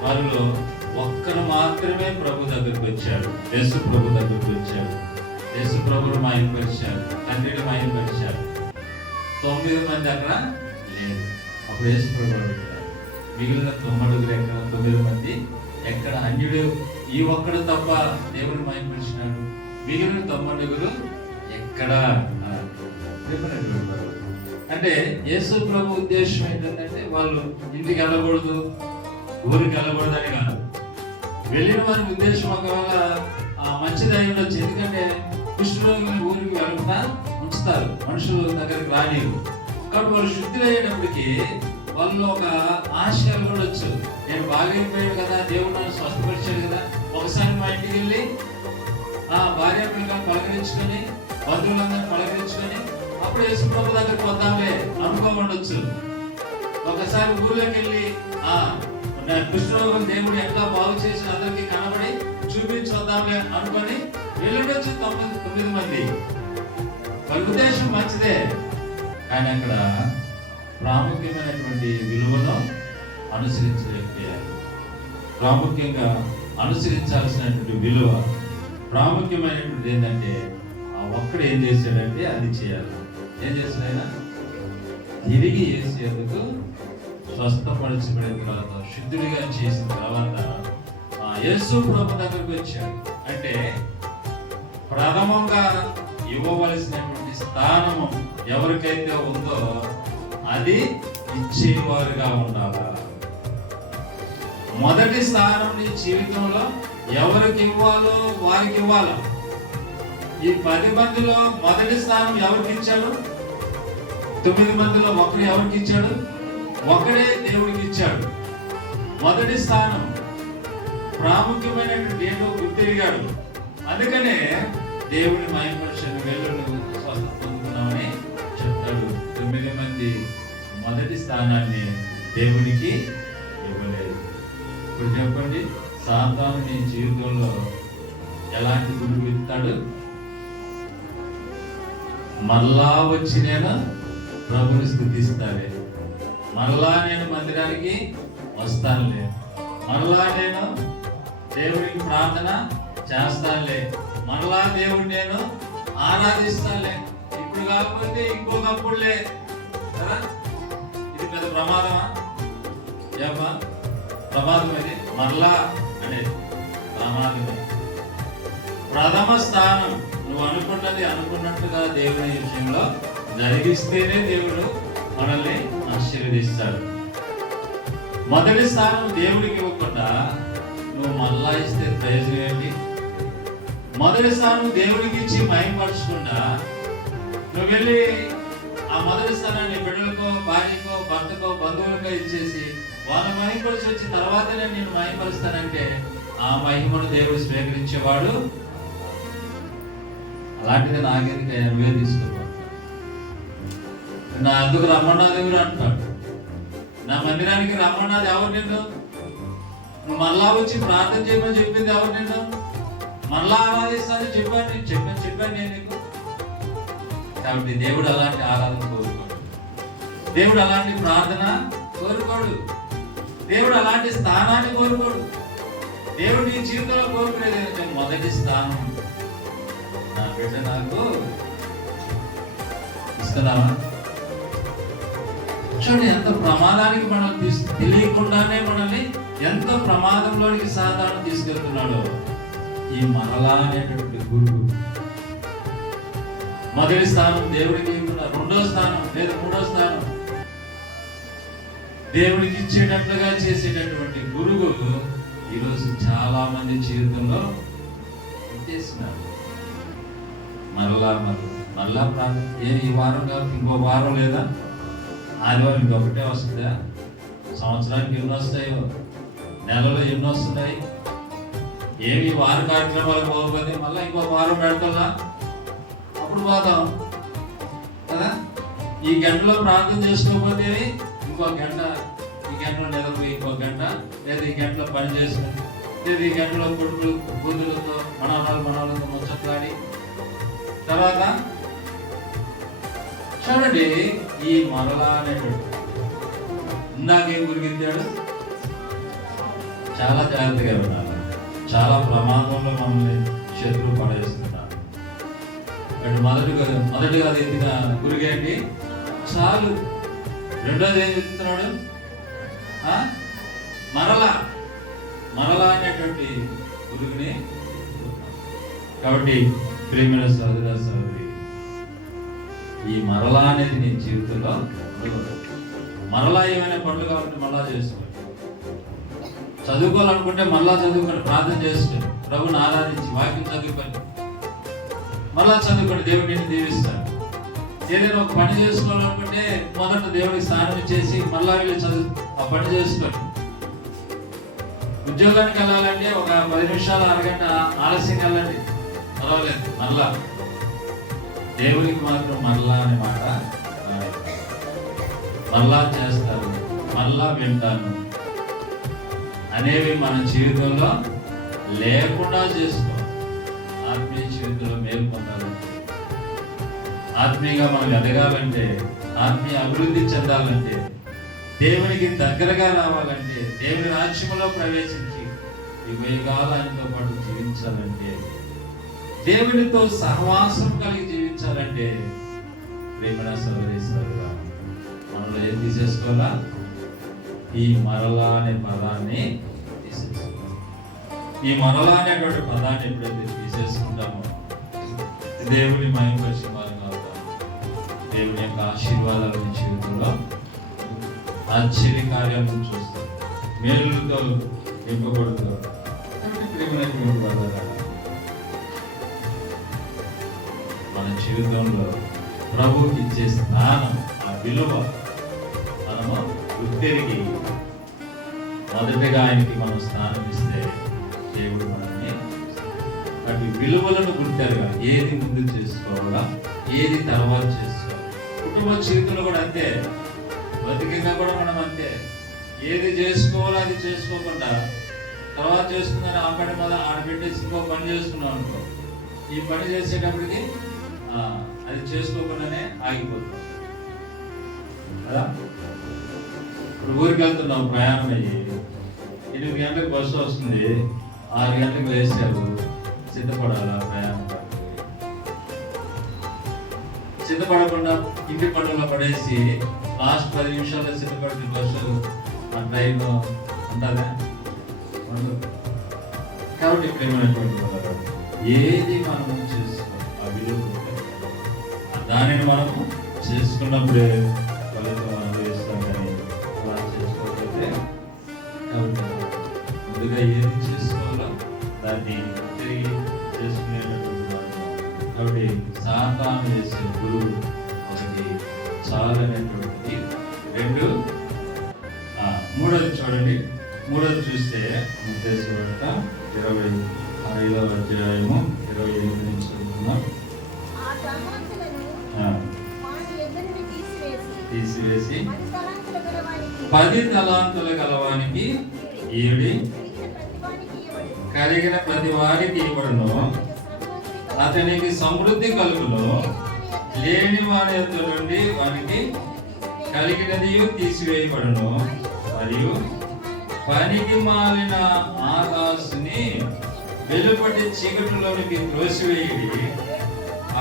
వారిలో ఒక్కరు మాత్రమే ప్రభు దగ్గరికి వచ్చాడు. యేసు ప్రభు దగ్గరికి వచ్చాడు. యేసు ప్రభుని మహిమపరిచారు, తండ్రిని మహిమపరిచారు. 9 మంది అక్కడ లేదు. అప్పుడు యేసు ప్రభు అడుగుతారు, మిగిలిన 9 ఎక్కడ? 9 మంది ఎక్కడ? అన్యుడు ఈ ఒక్కడు తప్ప దేవుని మహిమపరిచినాడు, మిగిలిన 9 ఎక్కడ? అంటే యేసు ప్రభు ఉద్దేశం ఏంటంటే వాళ్ళు ఇంటికి వెళ్ళకూడదు, ఊరికి వెళ్ళకూడదు అని కాదు. వెళ్ళిన వారి ఉద్దేశం ఒకవేళ మంచిదై ఉండొచ్చు. ఎందుకంటే కుష్ఠరోగులను ఊరికి వెళ్ళకుండా ఉంచుతారు, మనుషుల దగ్గరికి రానివ్వు. కాబట్టి వాళ్ళు శుద్ధులయ్యేటప్పటికి వాళ్ళు ఒక ఆశయాలు కూడా వచ్చు, నేను బాగైపోయాడు కదా, దేవుడు నన్ను స్వస్థపరిచాడు కదా, ఒకసారి మా ఇంటికి వెళ్ళి భార్య పిల్లలను పలకరించుకొని బంధువులందరినీ పలకరించుకొని అప్పుడు యేసు ప్రభు దగ్గరికి వద్దాంలే అనుకోమండొచ్చు. ఒకసారి ఊళ్ళోకి వెళ్ళి కుష్ఠరోగం దేవుడు ఎట్లా బాగు చేసి అందరికి కనబడి చూపించి వద్దాంలే అనుకొని వెళ్ళొచ్చు 9 మంది. వాళ్ళ ఉద్దేశం మంచిదే, కానీ అక్కడ ప్రాముఖ్యమైనటువంటి విలువను అనుసరించలేకపోయారు. ప్రాముఖ్యంగా అనుసరించాల్సినటువంటి విలువ ప్రాముఖ్యమైనటువంటి ఏంటంటే ఒక్కడు ఏం చేశాడంటే అది చేయాలి. ఏం చేశాడైనా తిరిగి వేసేందుకు స్వస్థపరచబడిన తర్వాత శుద్ధుడిగా చేసిన తర్వాత యేసు ప్రభు దగ్గరికి వచ్చాడు. అంటే ప్రథమంగా ఇవ్వవలసినటువంటి స్థానము ఎవరికైతే ఉందో అది ఇచ్చేవారుగా ఉండాలా. మొదటి స్థానం నీ జీవితంలో ఎవరికి ఇవ్వాలో వారికి ఇవ్వాలా. ఈ 10 మందిలో మొదటి స్థానం ఎవరికి ఇచ్చాడు? 9 మందిలో ఒకరు ఎవరికి ఇచ్చాడు? ఒకడే దేవుడికి ఇచ్చాడు మొదటి స్థానం. ప్రాముఖ్యమైనటువంటి ఏంటో గుర్తిరిగాడు. అందుకనే దేవుని మహిమపరచని వేళ నువ్వు స్వస్థత పొందుతున్నావని చెప్తాడు. 9 మంది మొదటి స్థానాన్ని దేవునికి ఇవ్వలేదు. ఇప్పుడు చెప్పండి, సాతాను నీ జీవితంలో ఎలాంటి గురువు ఇస్తాడు? మళ్ళా వచ్చి నేను ప్రభుని స్థుతిస్తాలే, మళ్ళా నేను మందిరానికి వస్తానులే, మళ్ళా నేను దేవునికి ప్రార్థన చేస్తానులే, మళ్ళా దేవుడిని నేను ఆరాధిస్తానులే, ఇప్పుడు కాకపోతే ఇంకొకప్పుడులే కదా. ఇది పెద్ద ప్రమాదమా? ఏమా ప్రమాదం? ఇది మళ్ళా అనేది ప్రమాదమే. ప్రథమ స్థానం నువ్వు అనుకున్నది అనుకున్నట్టుగా దేవుని విషయంలో జరిగిస్తేనే దేవుడు మనల్ని ఆశీర్వదిస్తాడు. మొదటి స్థానం దేవుడికి ఇవ్వకుండా నువ్వు మళ్ళా ఇస్తే ప్రయోజనం ఏంటి? మొదటి స్థానం దేవుడికి ఇచ్చి మహిమపరచకుండా నువ్వు వెళ్ళి ఆ మొదటి స్థానాన్ని బిడ్డలకో, భార్యకో, భర్తకో, బంధువులకో ఇచ్చేసి వాళ్ళ మహిమపరిచి వచ్చి తర్వాతనే నేను మహిమపరుస్తానంటే ఆ మహిమను దేవుడు స్వీకరించేవాడు. అలాంటిది నాకెందుకు నువ్వే తీసుకోవాలి, నా అందుకు రమ్మన్నది ఎవరు అంటాడు, నా మందిరానికి రమ్మన్నది ఎవరు నిన్ను? నువ్వు మళ్ళా వచ్చి ప్రార్థన చేయమని చెప్పింది ఎవరు నిన్ను? మళ్ళా ఆరాధిస్తానని చెప్పాను నేను నీకు. కాబట్టి దేవుడు అలాంటి ఆరాధన కోరుకోడు, దేవుడు అలాంటి ప్రార్థన కోరుకోడు, దేవుడు అలాంటి స్థానాన్ని కోరుకోడు. దేవుడు నీ జీవితంలో కోరుకునేది ఏంటంటే మొదటి స్థానం. నా బిడ్డ నాకు ఇస్తున్నావా? చూడండి ఎంత ప్రమాదానికి మనం తెలియకుండానే మనల్ని ఎంత ప్రమాదంలోనికి సాధారణ తీసుకెళ్తున్నాడో ఈ మరలా అనేటటువంటి గురువు. మొదటి స్థానం దేవుడికి ఇవ్వకుండా రెండో స్థానం లేదా మూడో స్థానం దేవుడికి ఇచ్చేటట్లుగా చేసేటటువంటి గురువు ఈరోజు చాలా మంది జీవితంలో చేస్తున్నారు. మరలా ప్రార్థన ఈ వారం కాదు, ఇంకో వారం లేదా ఆదివారం ఇంకొకటే వస్తుందా? సంవత్సరానికి ఎన్ని వస్తాయో, నెలలో ఎన్ని వస్తున్నాయి? ఏమి వార కార్యక్రమాలు పోకపోతే మళ్ళీ ఇంకో వారం పెడతా అప్పుడు పోతాం కదా. ఈ గంటలో ప్రార్థన చేసుకోకపోతే ఇంకో గంట, ఈ గంటలో నిలబడి ఇంకో గంట, లేదా ఈ గంటలో పని చేసుకుని, లేదా ఈ గంటలో కొడుకులు కూతురులతో మనవాళ్ళతో ముచ్చట్లాడి తర్వాత చూడండి ఈ మరలా అనేటువంటి ఇందాకేం గురిగించాడు? చాలా జాగ్రత్తగా ఉండాలి. చాలా ప్రమాదంలో మనల్ని శత్రువు పడేస్తున్నాడు. మొదటిగా ఎత్తిన గురిగేంటి చాలు. రెండోది ఏం చెప్తున్నాడు? మరలా అనేటువంటి గురుగుని. కాబట్టి ప్రేమ సహోదరి, ఈ మరలా అనేది నీ జీవితంలో మరలా ఏమైనా పనులు కాబట్టి మళ్ళా చేసుకోండి. చదువుకోవాలనుకుంటే మళ్ళా చదువుకోండి, ప్రార్థన చేసుకోండి, ప్రభుని ఆరాధించి వాక్యం చదువుకోండి, మళ్ళా చదువుకోండి, దేవుడు నిన్ను దీవిస్తాడు. ఏదైనా ఒక పని చేసుకోవాలనుకుంటే మొదట దేవుడికి స్నానం చేసి మళ్ళా వెళ్ళి ఆ పని చేసుకోండి. ఉద్యోగానికి వెళ్ళాలంటే ఒక 10 నిమిషాలు, అరగంట ఆలస్యంగా వెళ్ళండి, పర్వాలేదు. మళ్ళా దేవుడికి మాత్రం మళ్ళా అనే మాట, మళ్ళా చేస్తాను, మళ్ళా వింటాను అనేవి మన జీవితంలో లేకుండా చేసుకో. ఆత్మీయ జీవితంలో మేలు పొందాలంటే, ఆత్మీయంగా మనం ఎదగాలంటే, ఆత్మీయ అభివృద్ధి చెందాలంటే, దేవునికి దగ్గరగా రావాలంటే, దేవుని రాజ్యంలో ప్రవేశించి యుగయుగాలు ఆయనతో పాటు జీవించాలంటే, దేవునితో సహవాసం కలిగి జీవించాలంటే ప్రేమణ సహోదరీశ్వరుగా మనలో ఏం తీసేసుకోవాలా? ఈ మరలా అనే పదాన్ని తీసేసుకోవాలి. ఈ మరలా అనేటువంటి పదాన్ని ఎప్పుడైతే తీసేసుకుంటామో దేవుని మహిమపరిచే వారిగా అవుతాం. దేవుని యొక్క ఆశీర్వాదాలు జీవితంలో ఆశ్చర్య కార్యాలను చూస్తాం, మేలులతో నింపబడుతాం. మన జీవితంలో ప్రభువుకి ఇచ్చే స్థానం, ఆ విలువ మనము గుర్తెరిగి మొదటగా ఆయనకి మనం స్థానం ఇస్తే దేవుడు మనల్ని అటు విలువలను గుర్తారుగా, ఏది ముందు చేసుకోవాలా, ఏది తర్వాత చేసుకోవాలి. కుటుంబ జీవితంలో కూడా అంతే, బతికిగా కూడా మనం అంతే. ఏది చేసుకోవాలో అది చేసుకోకుండా తర్వాత చేసుకుందని ఆ పని మీద ఆడబెట్టేసి ఇంకో పని చేసుకున్నాం అనుకో, ఈ పని చేసేటప్పటికి అది చేసుకోకుండానే ఆగిపోతాం కదా. ఇప్పుడు ఊరికి వెళ్తున్నాం, ప్రయాణం అయ్యి 8 గంటలకు బస్సు వస్తుంది, 6 గంటలకు వేసారు, సిద్ధపడాలా ప్రయాణం. సిద్ధపడకుండా ఇంటి పనుల్లో పడేసి లాస్ట్ 10 నిమిషాల్లో సిద్ధపడిన బస్సు ఆ ట్రైన్ ఉంటుందా? ఉండదు. కాబట్టి ప్రేమైనటువంటి ఏది మనము చేసుకోవాలి, ఆ విలువ దానిని మనము చేసుకున్నప్పుడే ఫలితం అనుభవిస్తాం. కానీ అలా చేసుకోకపోతే కాబట్టి ముందుగా ఏది చేసుకోవాలో దాన్ని తిరిగి చేసుకునేటటువంటి వారు. కాబట్టి సాతాను చేసే గురువు ఒకటి చాలనేటువంటిది. 2 మూడోది చూడండి. మూడోది చూస్తే మత్తయి వార్త 25వ అధ్యాయము 28 నుంచి చదువుతున్నాం. తీసివేసి 10 తలాంతుల గలవానికి ఈడి, కలిగిన ప్రతి వారికి ఇవ్వడును, అతనికి సమృద్ధి కలుగును, లేని వారి యొద్ద నుండి వానికి కలిగినది తీసివేయబడును, మరియు పనికి మాలిన ఆకాశని వెలుపటి చీకటిలోనికి త్రోసివేయడి,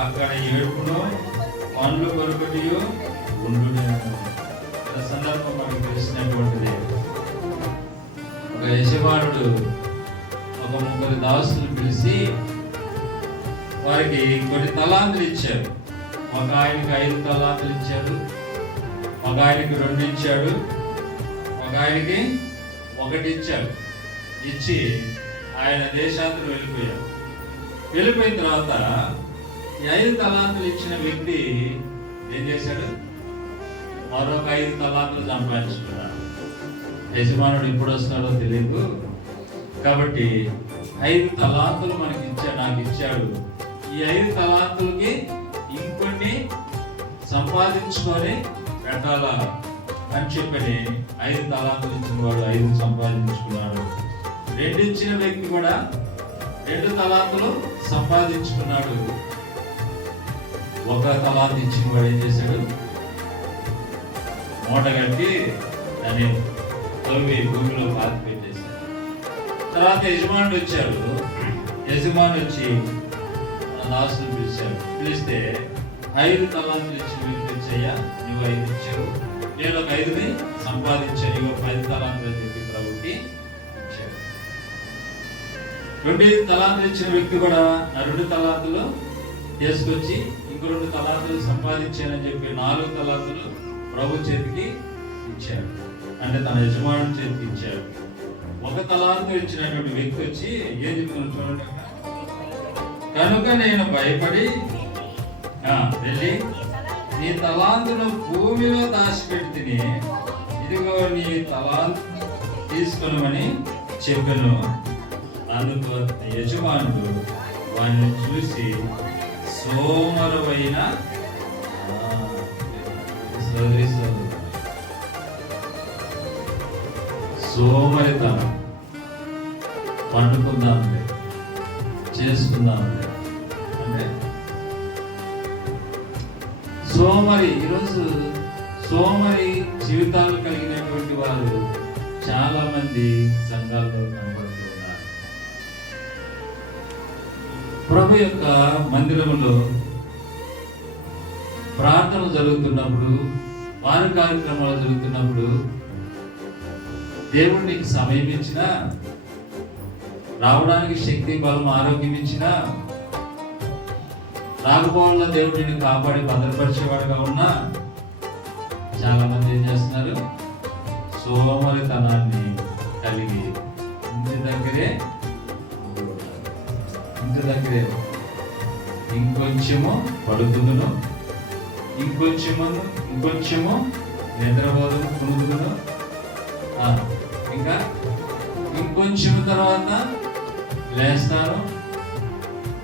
అక్కడ ఏడుపును పండ్లు కొరుకుటి ఉండునే. సందర్భం మనకు తెలిసినటువంటిది. ఒక యజమానుడు ఒక 3 దాసులు పిలిచి వారికి కొన్ని తలాంతులు ఇచ్చారు. ఒక ఆయనకి 5 తలాంతులు ఇచ్చాడు, ఒక ఆయనకి 2 ఇచ్చాడు, ఒక ఆయనకి 1 ఇచ్చాడు. ఇచ్చి ఆయన దేశాంతరం వెళ్ళిపోయాడు. వెళ్ళిపోయిన తర్వాత ఈ 5 తలాంతులు ఇచ్చిన వ్యక్తి ఏం చేశాడు? మరొక 5 తలాంతులు సంపాదించుకున్నాడు. యజమానుడు ఎప్పుడు వస్తాడో తెలియదు కాబట్టి 5 తలాంతులు నాకు ఇచ్చాడు, ఈ 5 తలాంతులకి ఇంకొన్ని సంపాదించుకొని పెట్టాలా అని చెప్పని 5 తలాంతులు ఇచ్చిన వాడు 5 సంపాదించుకున్నాడు. 2 ఇచ్చిన వ్యక్తి కూడా 2 తలాంతులు సంపాదించుకున్నాడు. 1 తలాంతు ఇచ్చిన వాడు ఏం చేశాడు? మూట కట్టి దాన్ని తవ్వి భూమిలో పాతి పెట్టేశాడు. తర్వాత యజమానుడు వచ్చాడు. యజమాని వచ్చి దాసులు పిలిచాడు. పిలిస్తే 5 తలాంతులు ఇచ్చిన వ్యక్తి వచ్చాయా, నువ్వు 5 ఇచ్చావు, నేను ఒక 5ని సంపాదించాను, ఇవ్వ 10 తలాంతులు అని చెప్పి ప్రభుకి ఇచ్చాడు. 2 తలాంతులు ఇచ్చిన వ్యక్తి కూడా ఆ 2 తలాంతులు తీసుకొచ్చి ఇంకో 2 తలాంతులు సంపాదించానని చెప్పి 4 తలాంతులు ప్రభు చేతికి ఇచ్చాడు. అంటే తన యజమానుడి చేతికి ఇచ్చాడు. 1 తలాంతు ఇచ్చినటువంటి వ్యక్తి వచ్చి ఏం చెప్తున్నాడు చూడండి. కనుక నేను భయపడి వెళ్ళి నీ తలాంతును భూమిలో దాచిపెడితిని, ఇదిగో నీ తలాంతు తీసుకున్నామని చెప్పాను. అందుకు యజమానుడు వాడిని చూసి సోమరువైన సోమరితనం, పండుకుందాంలే, చేసుకుందాంలే అంటే సోమరి. ఈరోజు సోమరి జీవితాలు కలిగినటువంటి వారు చాలా మంది సంఘాల్లో కనబడుతున్నారు. ప్రభు యొక్క మందిరంలో ప్రార్థన జరుగుతున్నప్పుడు, వారి కార్యక్రమాలు జరుగుతున్నప్పుడు దేవుడు నీకు సమయం ఇచ్చినా, రావడానికి శక్తి, బలం, ఆరోగ్యం ఇచ్చినా, రాకపోవడంలో దేవుడు నిన్ను కాపాడి భద్రపరిచేవాడుగా ఉన్నా, చాలా మంది ఏం చేస్తున్నారు? సోమరితనాన్ని కలిగి ఇంటి దగ్గరే ఇంకొంచెము పడుతుందును, ఇంకొంచెము నిద్రపోదు కునుగుదును, ఇంకా ఇంకొంచెం తర్వాత లేస్తారు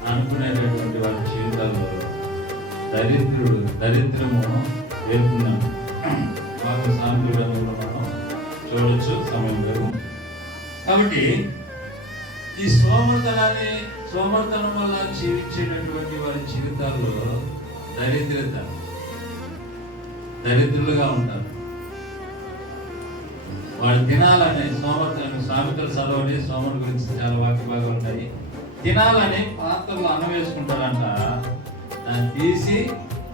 అనుకునేటటువంటి వారి జీవితాల్లో దరిద్రము వెళ్తున్నాను. మాకు సాంస్కృతంలో మనం చూడొచ్చు, సమయం లేదు. కాబట్టి ఈ సోమర్తనం వల్ల జీవించేటటువంటి వారి జీవితాల్లో దరిద్రులుగా ఉంటారు. వాళ్ళు తినాలని సామెతలు చదవండి, సోమరు గురించి చాలా వాక్య భాగాలు ఉంటాయి. తినాలని పాత్రలు అన్నం వేసుకుంటారంట, దాన్ని తీసి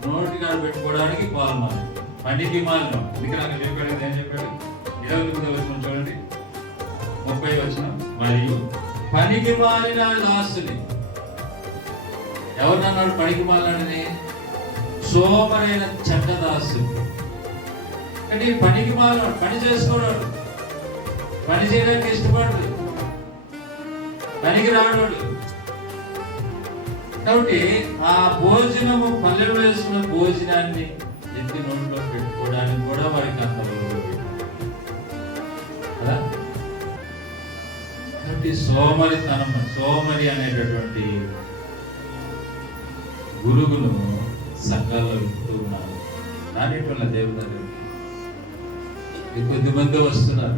నోటికాడ పెట్టుకోవడానికి పాల్మాలి, పనికి మాలిన. అందుకే నాకు చెప్పాడు, ఏం చెప్పాడు? 29వ వచనం చూడండి, 30వ వచనం. మరియు పనికి మాలిన దాసుని, ఎవరినన్నాడు పనికి మాలినని? సోమరైన చెడ్డదాసు. అంటే పనికి మాలినాడు, పని చేసుకోడాడు, పని చేయడానికి ఇష్టపడడు, పనికి రాడు. కాబట్టి ఆ భోజనము, పల్లెలు వేసుకున్న భోజనాన్ని ఎత్తి నోట్లో పెట్టుకోవడానికి కూడా వారికి అంత కదా. కాబట్టి సోమరి అనేటటువంటి గురువును సంఘాల్లో వింటూ ఉన్నారు. రానిటువంటి దేవుని కొద్ది మంది వస్తున్నారు.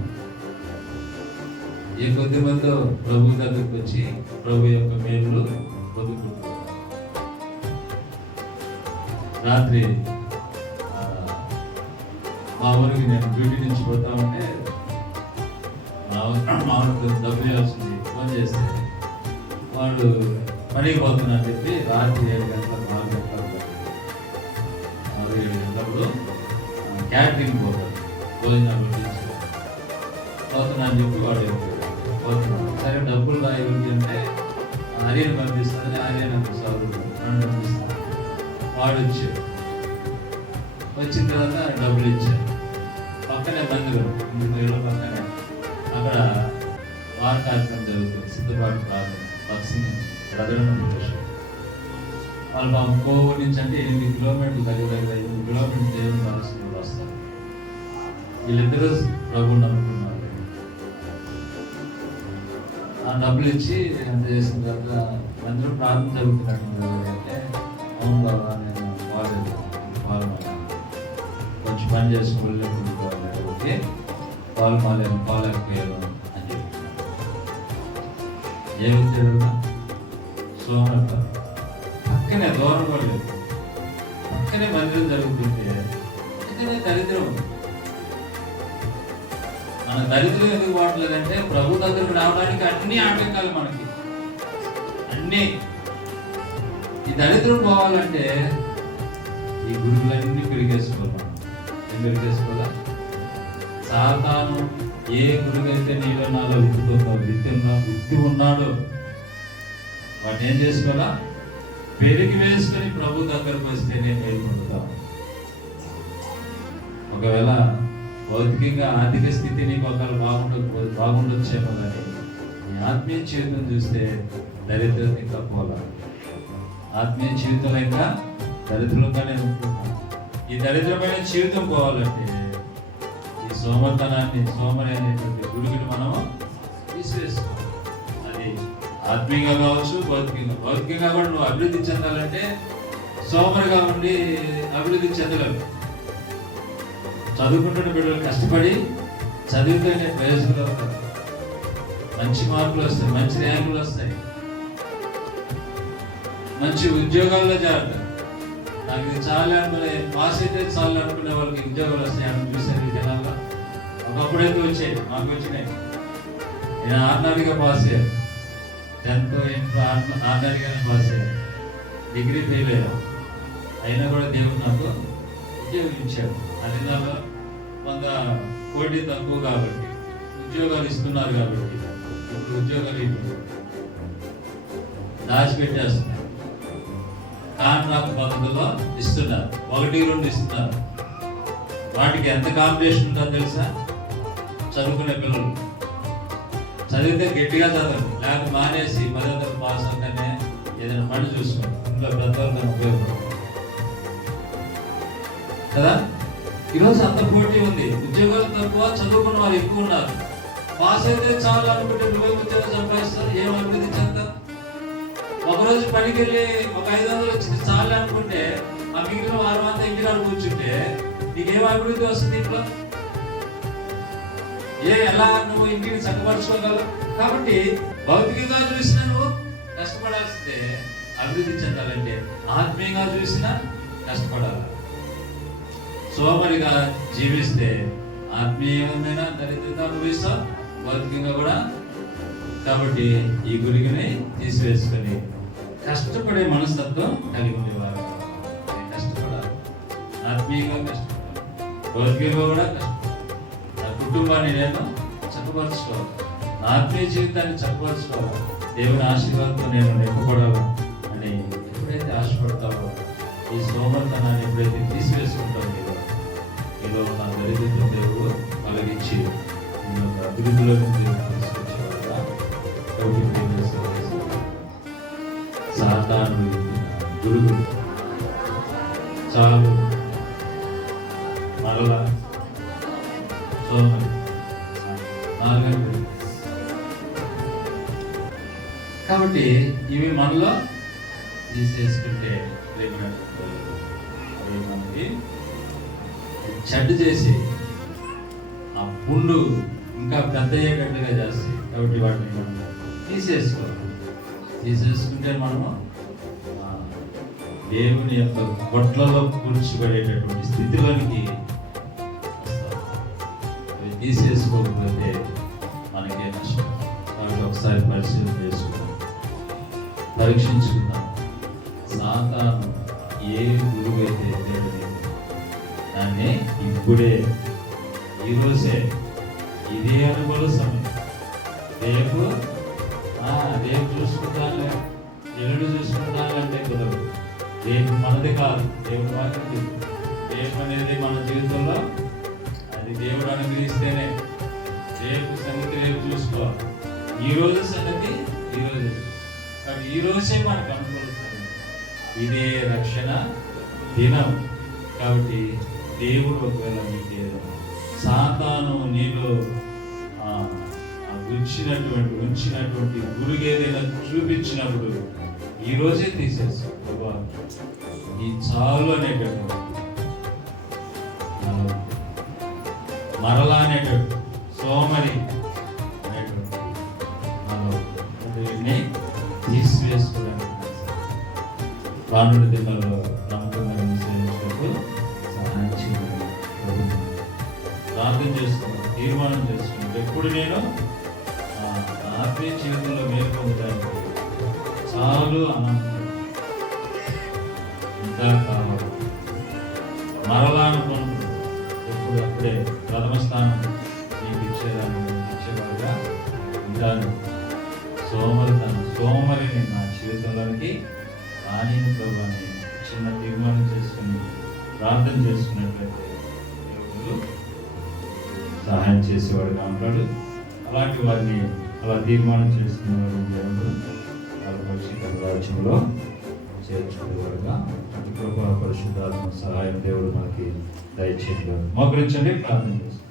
ఏ కొద్ది మంది ప్రభు దగ్గరికి వచ్చి ప్రభు యొక్క మేలు పొందుకుంటున్నారు. రాత్రి మా ఊరికి నేను డ్యూటీ నుంచి పోతా ఉంటే మా ఊరికి డబ్బు చేయాల్సింది. ఫోన్ చేస్తే వాడు పనికి పోతున్నా అని చెప్పి రాత్రి 7 గంటలకు 4 గంటలకు క్యాటరింగ్ పోతాడు, భోజనాలు పోతున్నా అని చెప్పి వాడు పోతున్నాడు. సరే డబ్బులు రాయి అంటే ఆర్యను పంపిస్తానని ఆర్యను సాగుడు నన్ను పంపిస్తాను. వాడు వచ్చాడు, వచ్చిన తర్వాత డబ్బులు ఇచ్చాడు. పక్కనే మందిరం, ఇంట్లో పక్కనే అక్కడ వార కార్యక్రమం జరుగుతుంది, సిద్ధపాటు ప్రార్థన, బక్సింగ్ ప్రజలను వాళ్ళు మా కోవూరు నుంచి అంటే 8 కిలోమీటర్లు దగ్గర 8 కిలోమీటర్లు దేవుని మనసులో వస్తారు. వీళ్ళిద్దరూ ప్రభువు నమ్ముకున్నారు. ఆ డబ్బులు ఇచ్చి ఎంత చేసిన తర్వాత అందరూ ప్రార్థన జరుగుతున్నట్టు అంటే, అవును బాబా నేను బాగాలేదు, కొంచెం పని చేసుకోలేదు, ఓకే పాలు పాలేకపోయారు అని చెప్పి ఏమిచ్చాడు? సోమరత పక్కనే, దూరం కూడా లేదు, పక్కనే మందిరం జరుగుతుంటే పక్కనే దరిద్రం. మన దరిద్రం ఎందుకు వాడలేదంటే ప్రభు దగ్గరకు రావడానికి అన్ని ఆటంకాలు మనకి, అన్నీ. ఈ దరిద్రం పోవాలంటే ఈ గురువులన్నీ పెరిగేసుకోవాలి. ఏం పెరిగేసుకోవాలా? సాతాను ఏ గురువైతే నీలో నాలో విత్తి ఉన్నాడో వాటిని ఏం చేసుకోవాలా? పెరిగి వేసుకొని ప్రభు దగ్గరకు వస్తేనే మేలు పొందుతాం. ఒకవేళ భౌతికంగా ఆర్థిక స్థితి నీకు ఒకవేళ బాగుండొచ్చేమో, కానీ నీ ఆత్మీయ జీవితం చూస్తే దరిద్రత ఇంకా పోలా. ఆత్మీయ జీవితం ఇంకా దరిద్రంగానే ఉంటున్నాం. ఈ దరిద్రమైన జీవితం పోవాలంటే ఈ సోమరి అనేటువంటి గురువుని మనము తీసివేసుకోవాలి. అది ఆత్మీయంగా కావచ్చు, భౌతికంగా కూడా నువ్వు అభివృద్ధి చెందాలంటే సోమరిగా ఉండి అభివృద్ధి చెందలేవు. చదువుకుంటున్న బిడ్డలు కష్టపడి చదివితేనే ప్రయోజకులు అవుతారు, మంచి మార్కులు వస్తాయి, మంచి ర్యాంకులు వస్తాయి, మంచి ఉద్యోగాల్లో చేరతారు. నాకు ఇది చాలు అనుకునే, పాస్ అయితే చాలు అనుకునే వాళ్ళకి ఉద్యోగాలు వస్తాయి. అని చూసాను జనాల్లో. ఒకప్పుడైతే వచ్చాయి, మాకు వచ్చినాయి. నేను ఆర్డినరీగా పాస్ అయ్యాను, 10th ఇంట్లో ఆర్డినరీగానే పాస్ అయ్యాను, డిగ్రీ ఫెయిల్ అయ్యాను. అయినా కూడా దేవుడు నాకు ఉద్యోగం ఇచ్చాడు. అదినాలో 100 కోటి తక్కువ కాబట్టి ఉద్యోగాలు ఇస్తున్నారు, కాబట్టి ఇప్పుడు ఉద్యోగాలు దాచిపెట్టేస్తున్నారు. కాంట్రాక్ట్ పద్ధతిలో ఇస్తున్నారు, 1-2 ఇస్తున్నారు. వాటికి ఎంత కాంపిటీషన్ ఉంటుందో తెలుసా? చదువుకునే పిల్లలు చదివితే గట్టిగా చదవండి, లేకపోతే మానేసి 10వ తరగతి పాస్ అవుతానే ఏదైనా పని చూసుకోండి, ఇంట్లో పెద్దవాళ్ళని ఉపయోగపడుతుంది కదా. ఈరోజు అంత పోటీ ఉంది, ఉద్యోగాలు తక్కువ, చదువుకున్న వారు ఎక్కువ ఉన్నారు. పాస్ అయితే చాలు అనుకుంటే నువ్వే ఉద్యోగం సంపాదిస్తావు, ఏం అభివృద్ధి చెందావు? ఒకరోజు పనికి వెళ్ళి ఒక 500 వచ్చింది చాలు అనుకుంటే ఆ మిగిలిన 6 మంది ఇంటికాడ కూర్చుంటే నీకేం అభివృద్ధి వస్తుంది ఇంట్లో? ఎలా నువ్వు ఇంటిని చక్కపరచుకోగలవు? కాబట్టి భౌతికంగా చూసినా నువ్వు కష్టపడాల్సిందే. అభివృద్ధి చెందాలంటే ఆత్మీయంగా చూసినా కష్టపడాలి. సోమరిగా జీవిస్తే ఆత్మీయమైన దరిద్రత అనుభవిస్తాం, భౌతికంగా కూడా. కాబట్టి ఈ గురిగిని తీసివేసుకొని కష్టపడే మనస్తత్వం కలిగి ఉండేవారు. కష్టపడాలి, ఆత్మీయంగా కష్టపడాలి, భౌతికంగా కూడా కష్టపడాలి. నా కుటుంబాన్ని నేను చక్కపరచుకోవాలి, నా ఆత్మీయ జీవితాన్ని చక్కపరచుకోవాలి, దేవుని ఆశీర్వాదంతో నేను నింపబడాలి అని ఎప్పుడైతే ఆశపడతావో, ఈ సోమరితనాన్ని ఎప్పుడైతే తీసివేసుకుంటావో, నీలో నా దరిద్రత దేవుడు కలిగించి నేను అభివృద్ధిలో తీసుకొచ్చేవాడుగా. సాతాను గురువు చాలు మరలా సోమరి 4 గంటలు. కాబట్టి ఇవి మనలో తీసేసుకుంటే అవి మనకి చెడ్డు చేసి ఆ పుండు ఇంకా పెద్ద అయ్యేటట్టుగా చేస్తాయి. కాబట్టి వాటిని మనం తీసేసుకుంటే మనము దేవుని యొక్క గొట్లలో కూర్చిపడేటటువంటి స్థితిలోనికి తీసేసుకోకపోతే మనకే నష్టం. కాబట్టి ఒకసారి పరిశీలన చేసుకుందాం, పరీక్షించుకుందాం. సాతాను ఏ గురువు అయితే దాన్ని ఇప్పుడే ఈరోజే ఇదే అనుభవ సమయం. రేపు చూసుకుంటాను, ఎల్లుడు చూసుకుంటాను అంటే కుదరదు. రేపు మనది కాదు, దేవుడు వాకి. రేపు అనేది మన జీవితంలో అది దేవుడు అనుగ్రహిస్తేనే. రేపు సంగతి రేపు చూసుకోవాలి, ఈరోజు సంగతి ఈరోజు. కాబట్టి ఈరోజే మనకు అనుకూలిస్తుంది, ఇదే రక్షణ దినం. కాబట్టి దేవుడు ఒకవేళ నీకు సాతాను నీలో ఉంచినటువంటి గురువు ఏదైనా చూపించినప్పుడు ఈరోజే తీసేసి ఈ చాలు అనేటటువంటి మరలా అనేటటువంటి సోమరి అనేటువంటి వీటిని తీసివేసుకోవడానికి రానుడి దినాల్లో నమ్మకంగా నిశ్చయించినట్టు సహాయం చేయాలి. ప్రార్థన చేస్తున్నాను, తీర్మానం చేస్తున్నాను. ఎప్పుడు నేను ఆత్మీయ జీవితంలో మేలు పొందడానికి చాలు అనంతం ఇంకా కావాలి. మరలా అనుకుంటున్నాను, ఎప్పుడు అప్పుడే ప్రథమ స్థానం నీకు ఇచ్చేవాడుగా ఉంటాను. సోమరిని నా జీవితంలోనికి రాని ప్రభావాన్ని చిన్న తీర్మానం చేసుకుని ప్రార్థన చేసుకున్నట్లయితే దేవుడు సహాయం చేసేవాడుగా ఉంటాడు. అలాంటి వారిని అలా తీర్మానం చేసుకునేవాడు దేవుడు వాళ్ళ పరిశుద్ధ రాజ్యంలో చేర్చుకునేవాడుగా. అటు కృపా పరిశుద్ధాత్మ సహాయం దేవుడు మనకి దయచేయగలరు. మోకరించండి, ప్రార్థన చేస్తాం.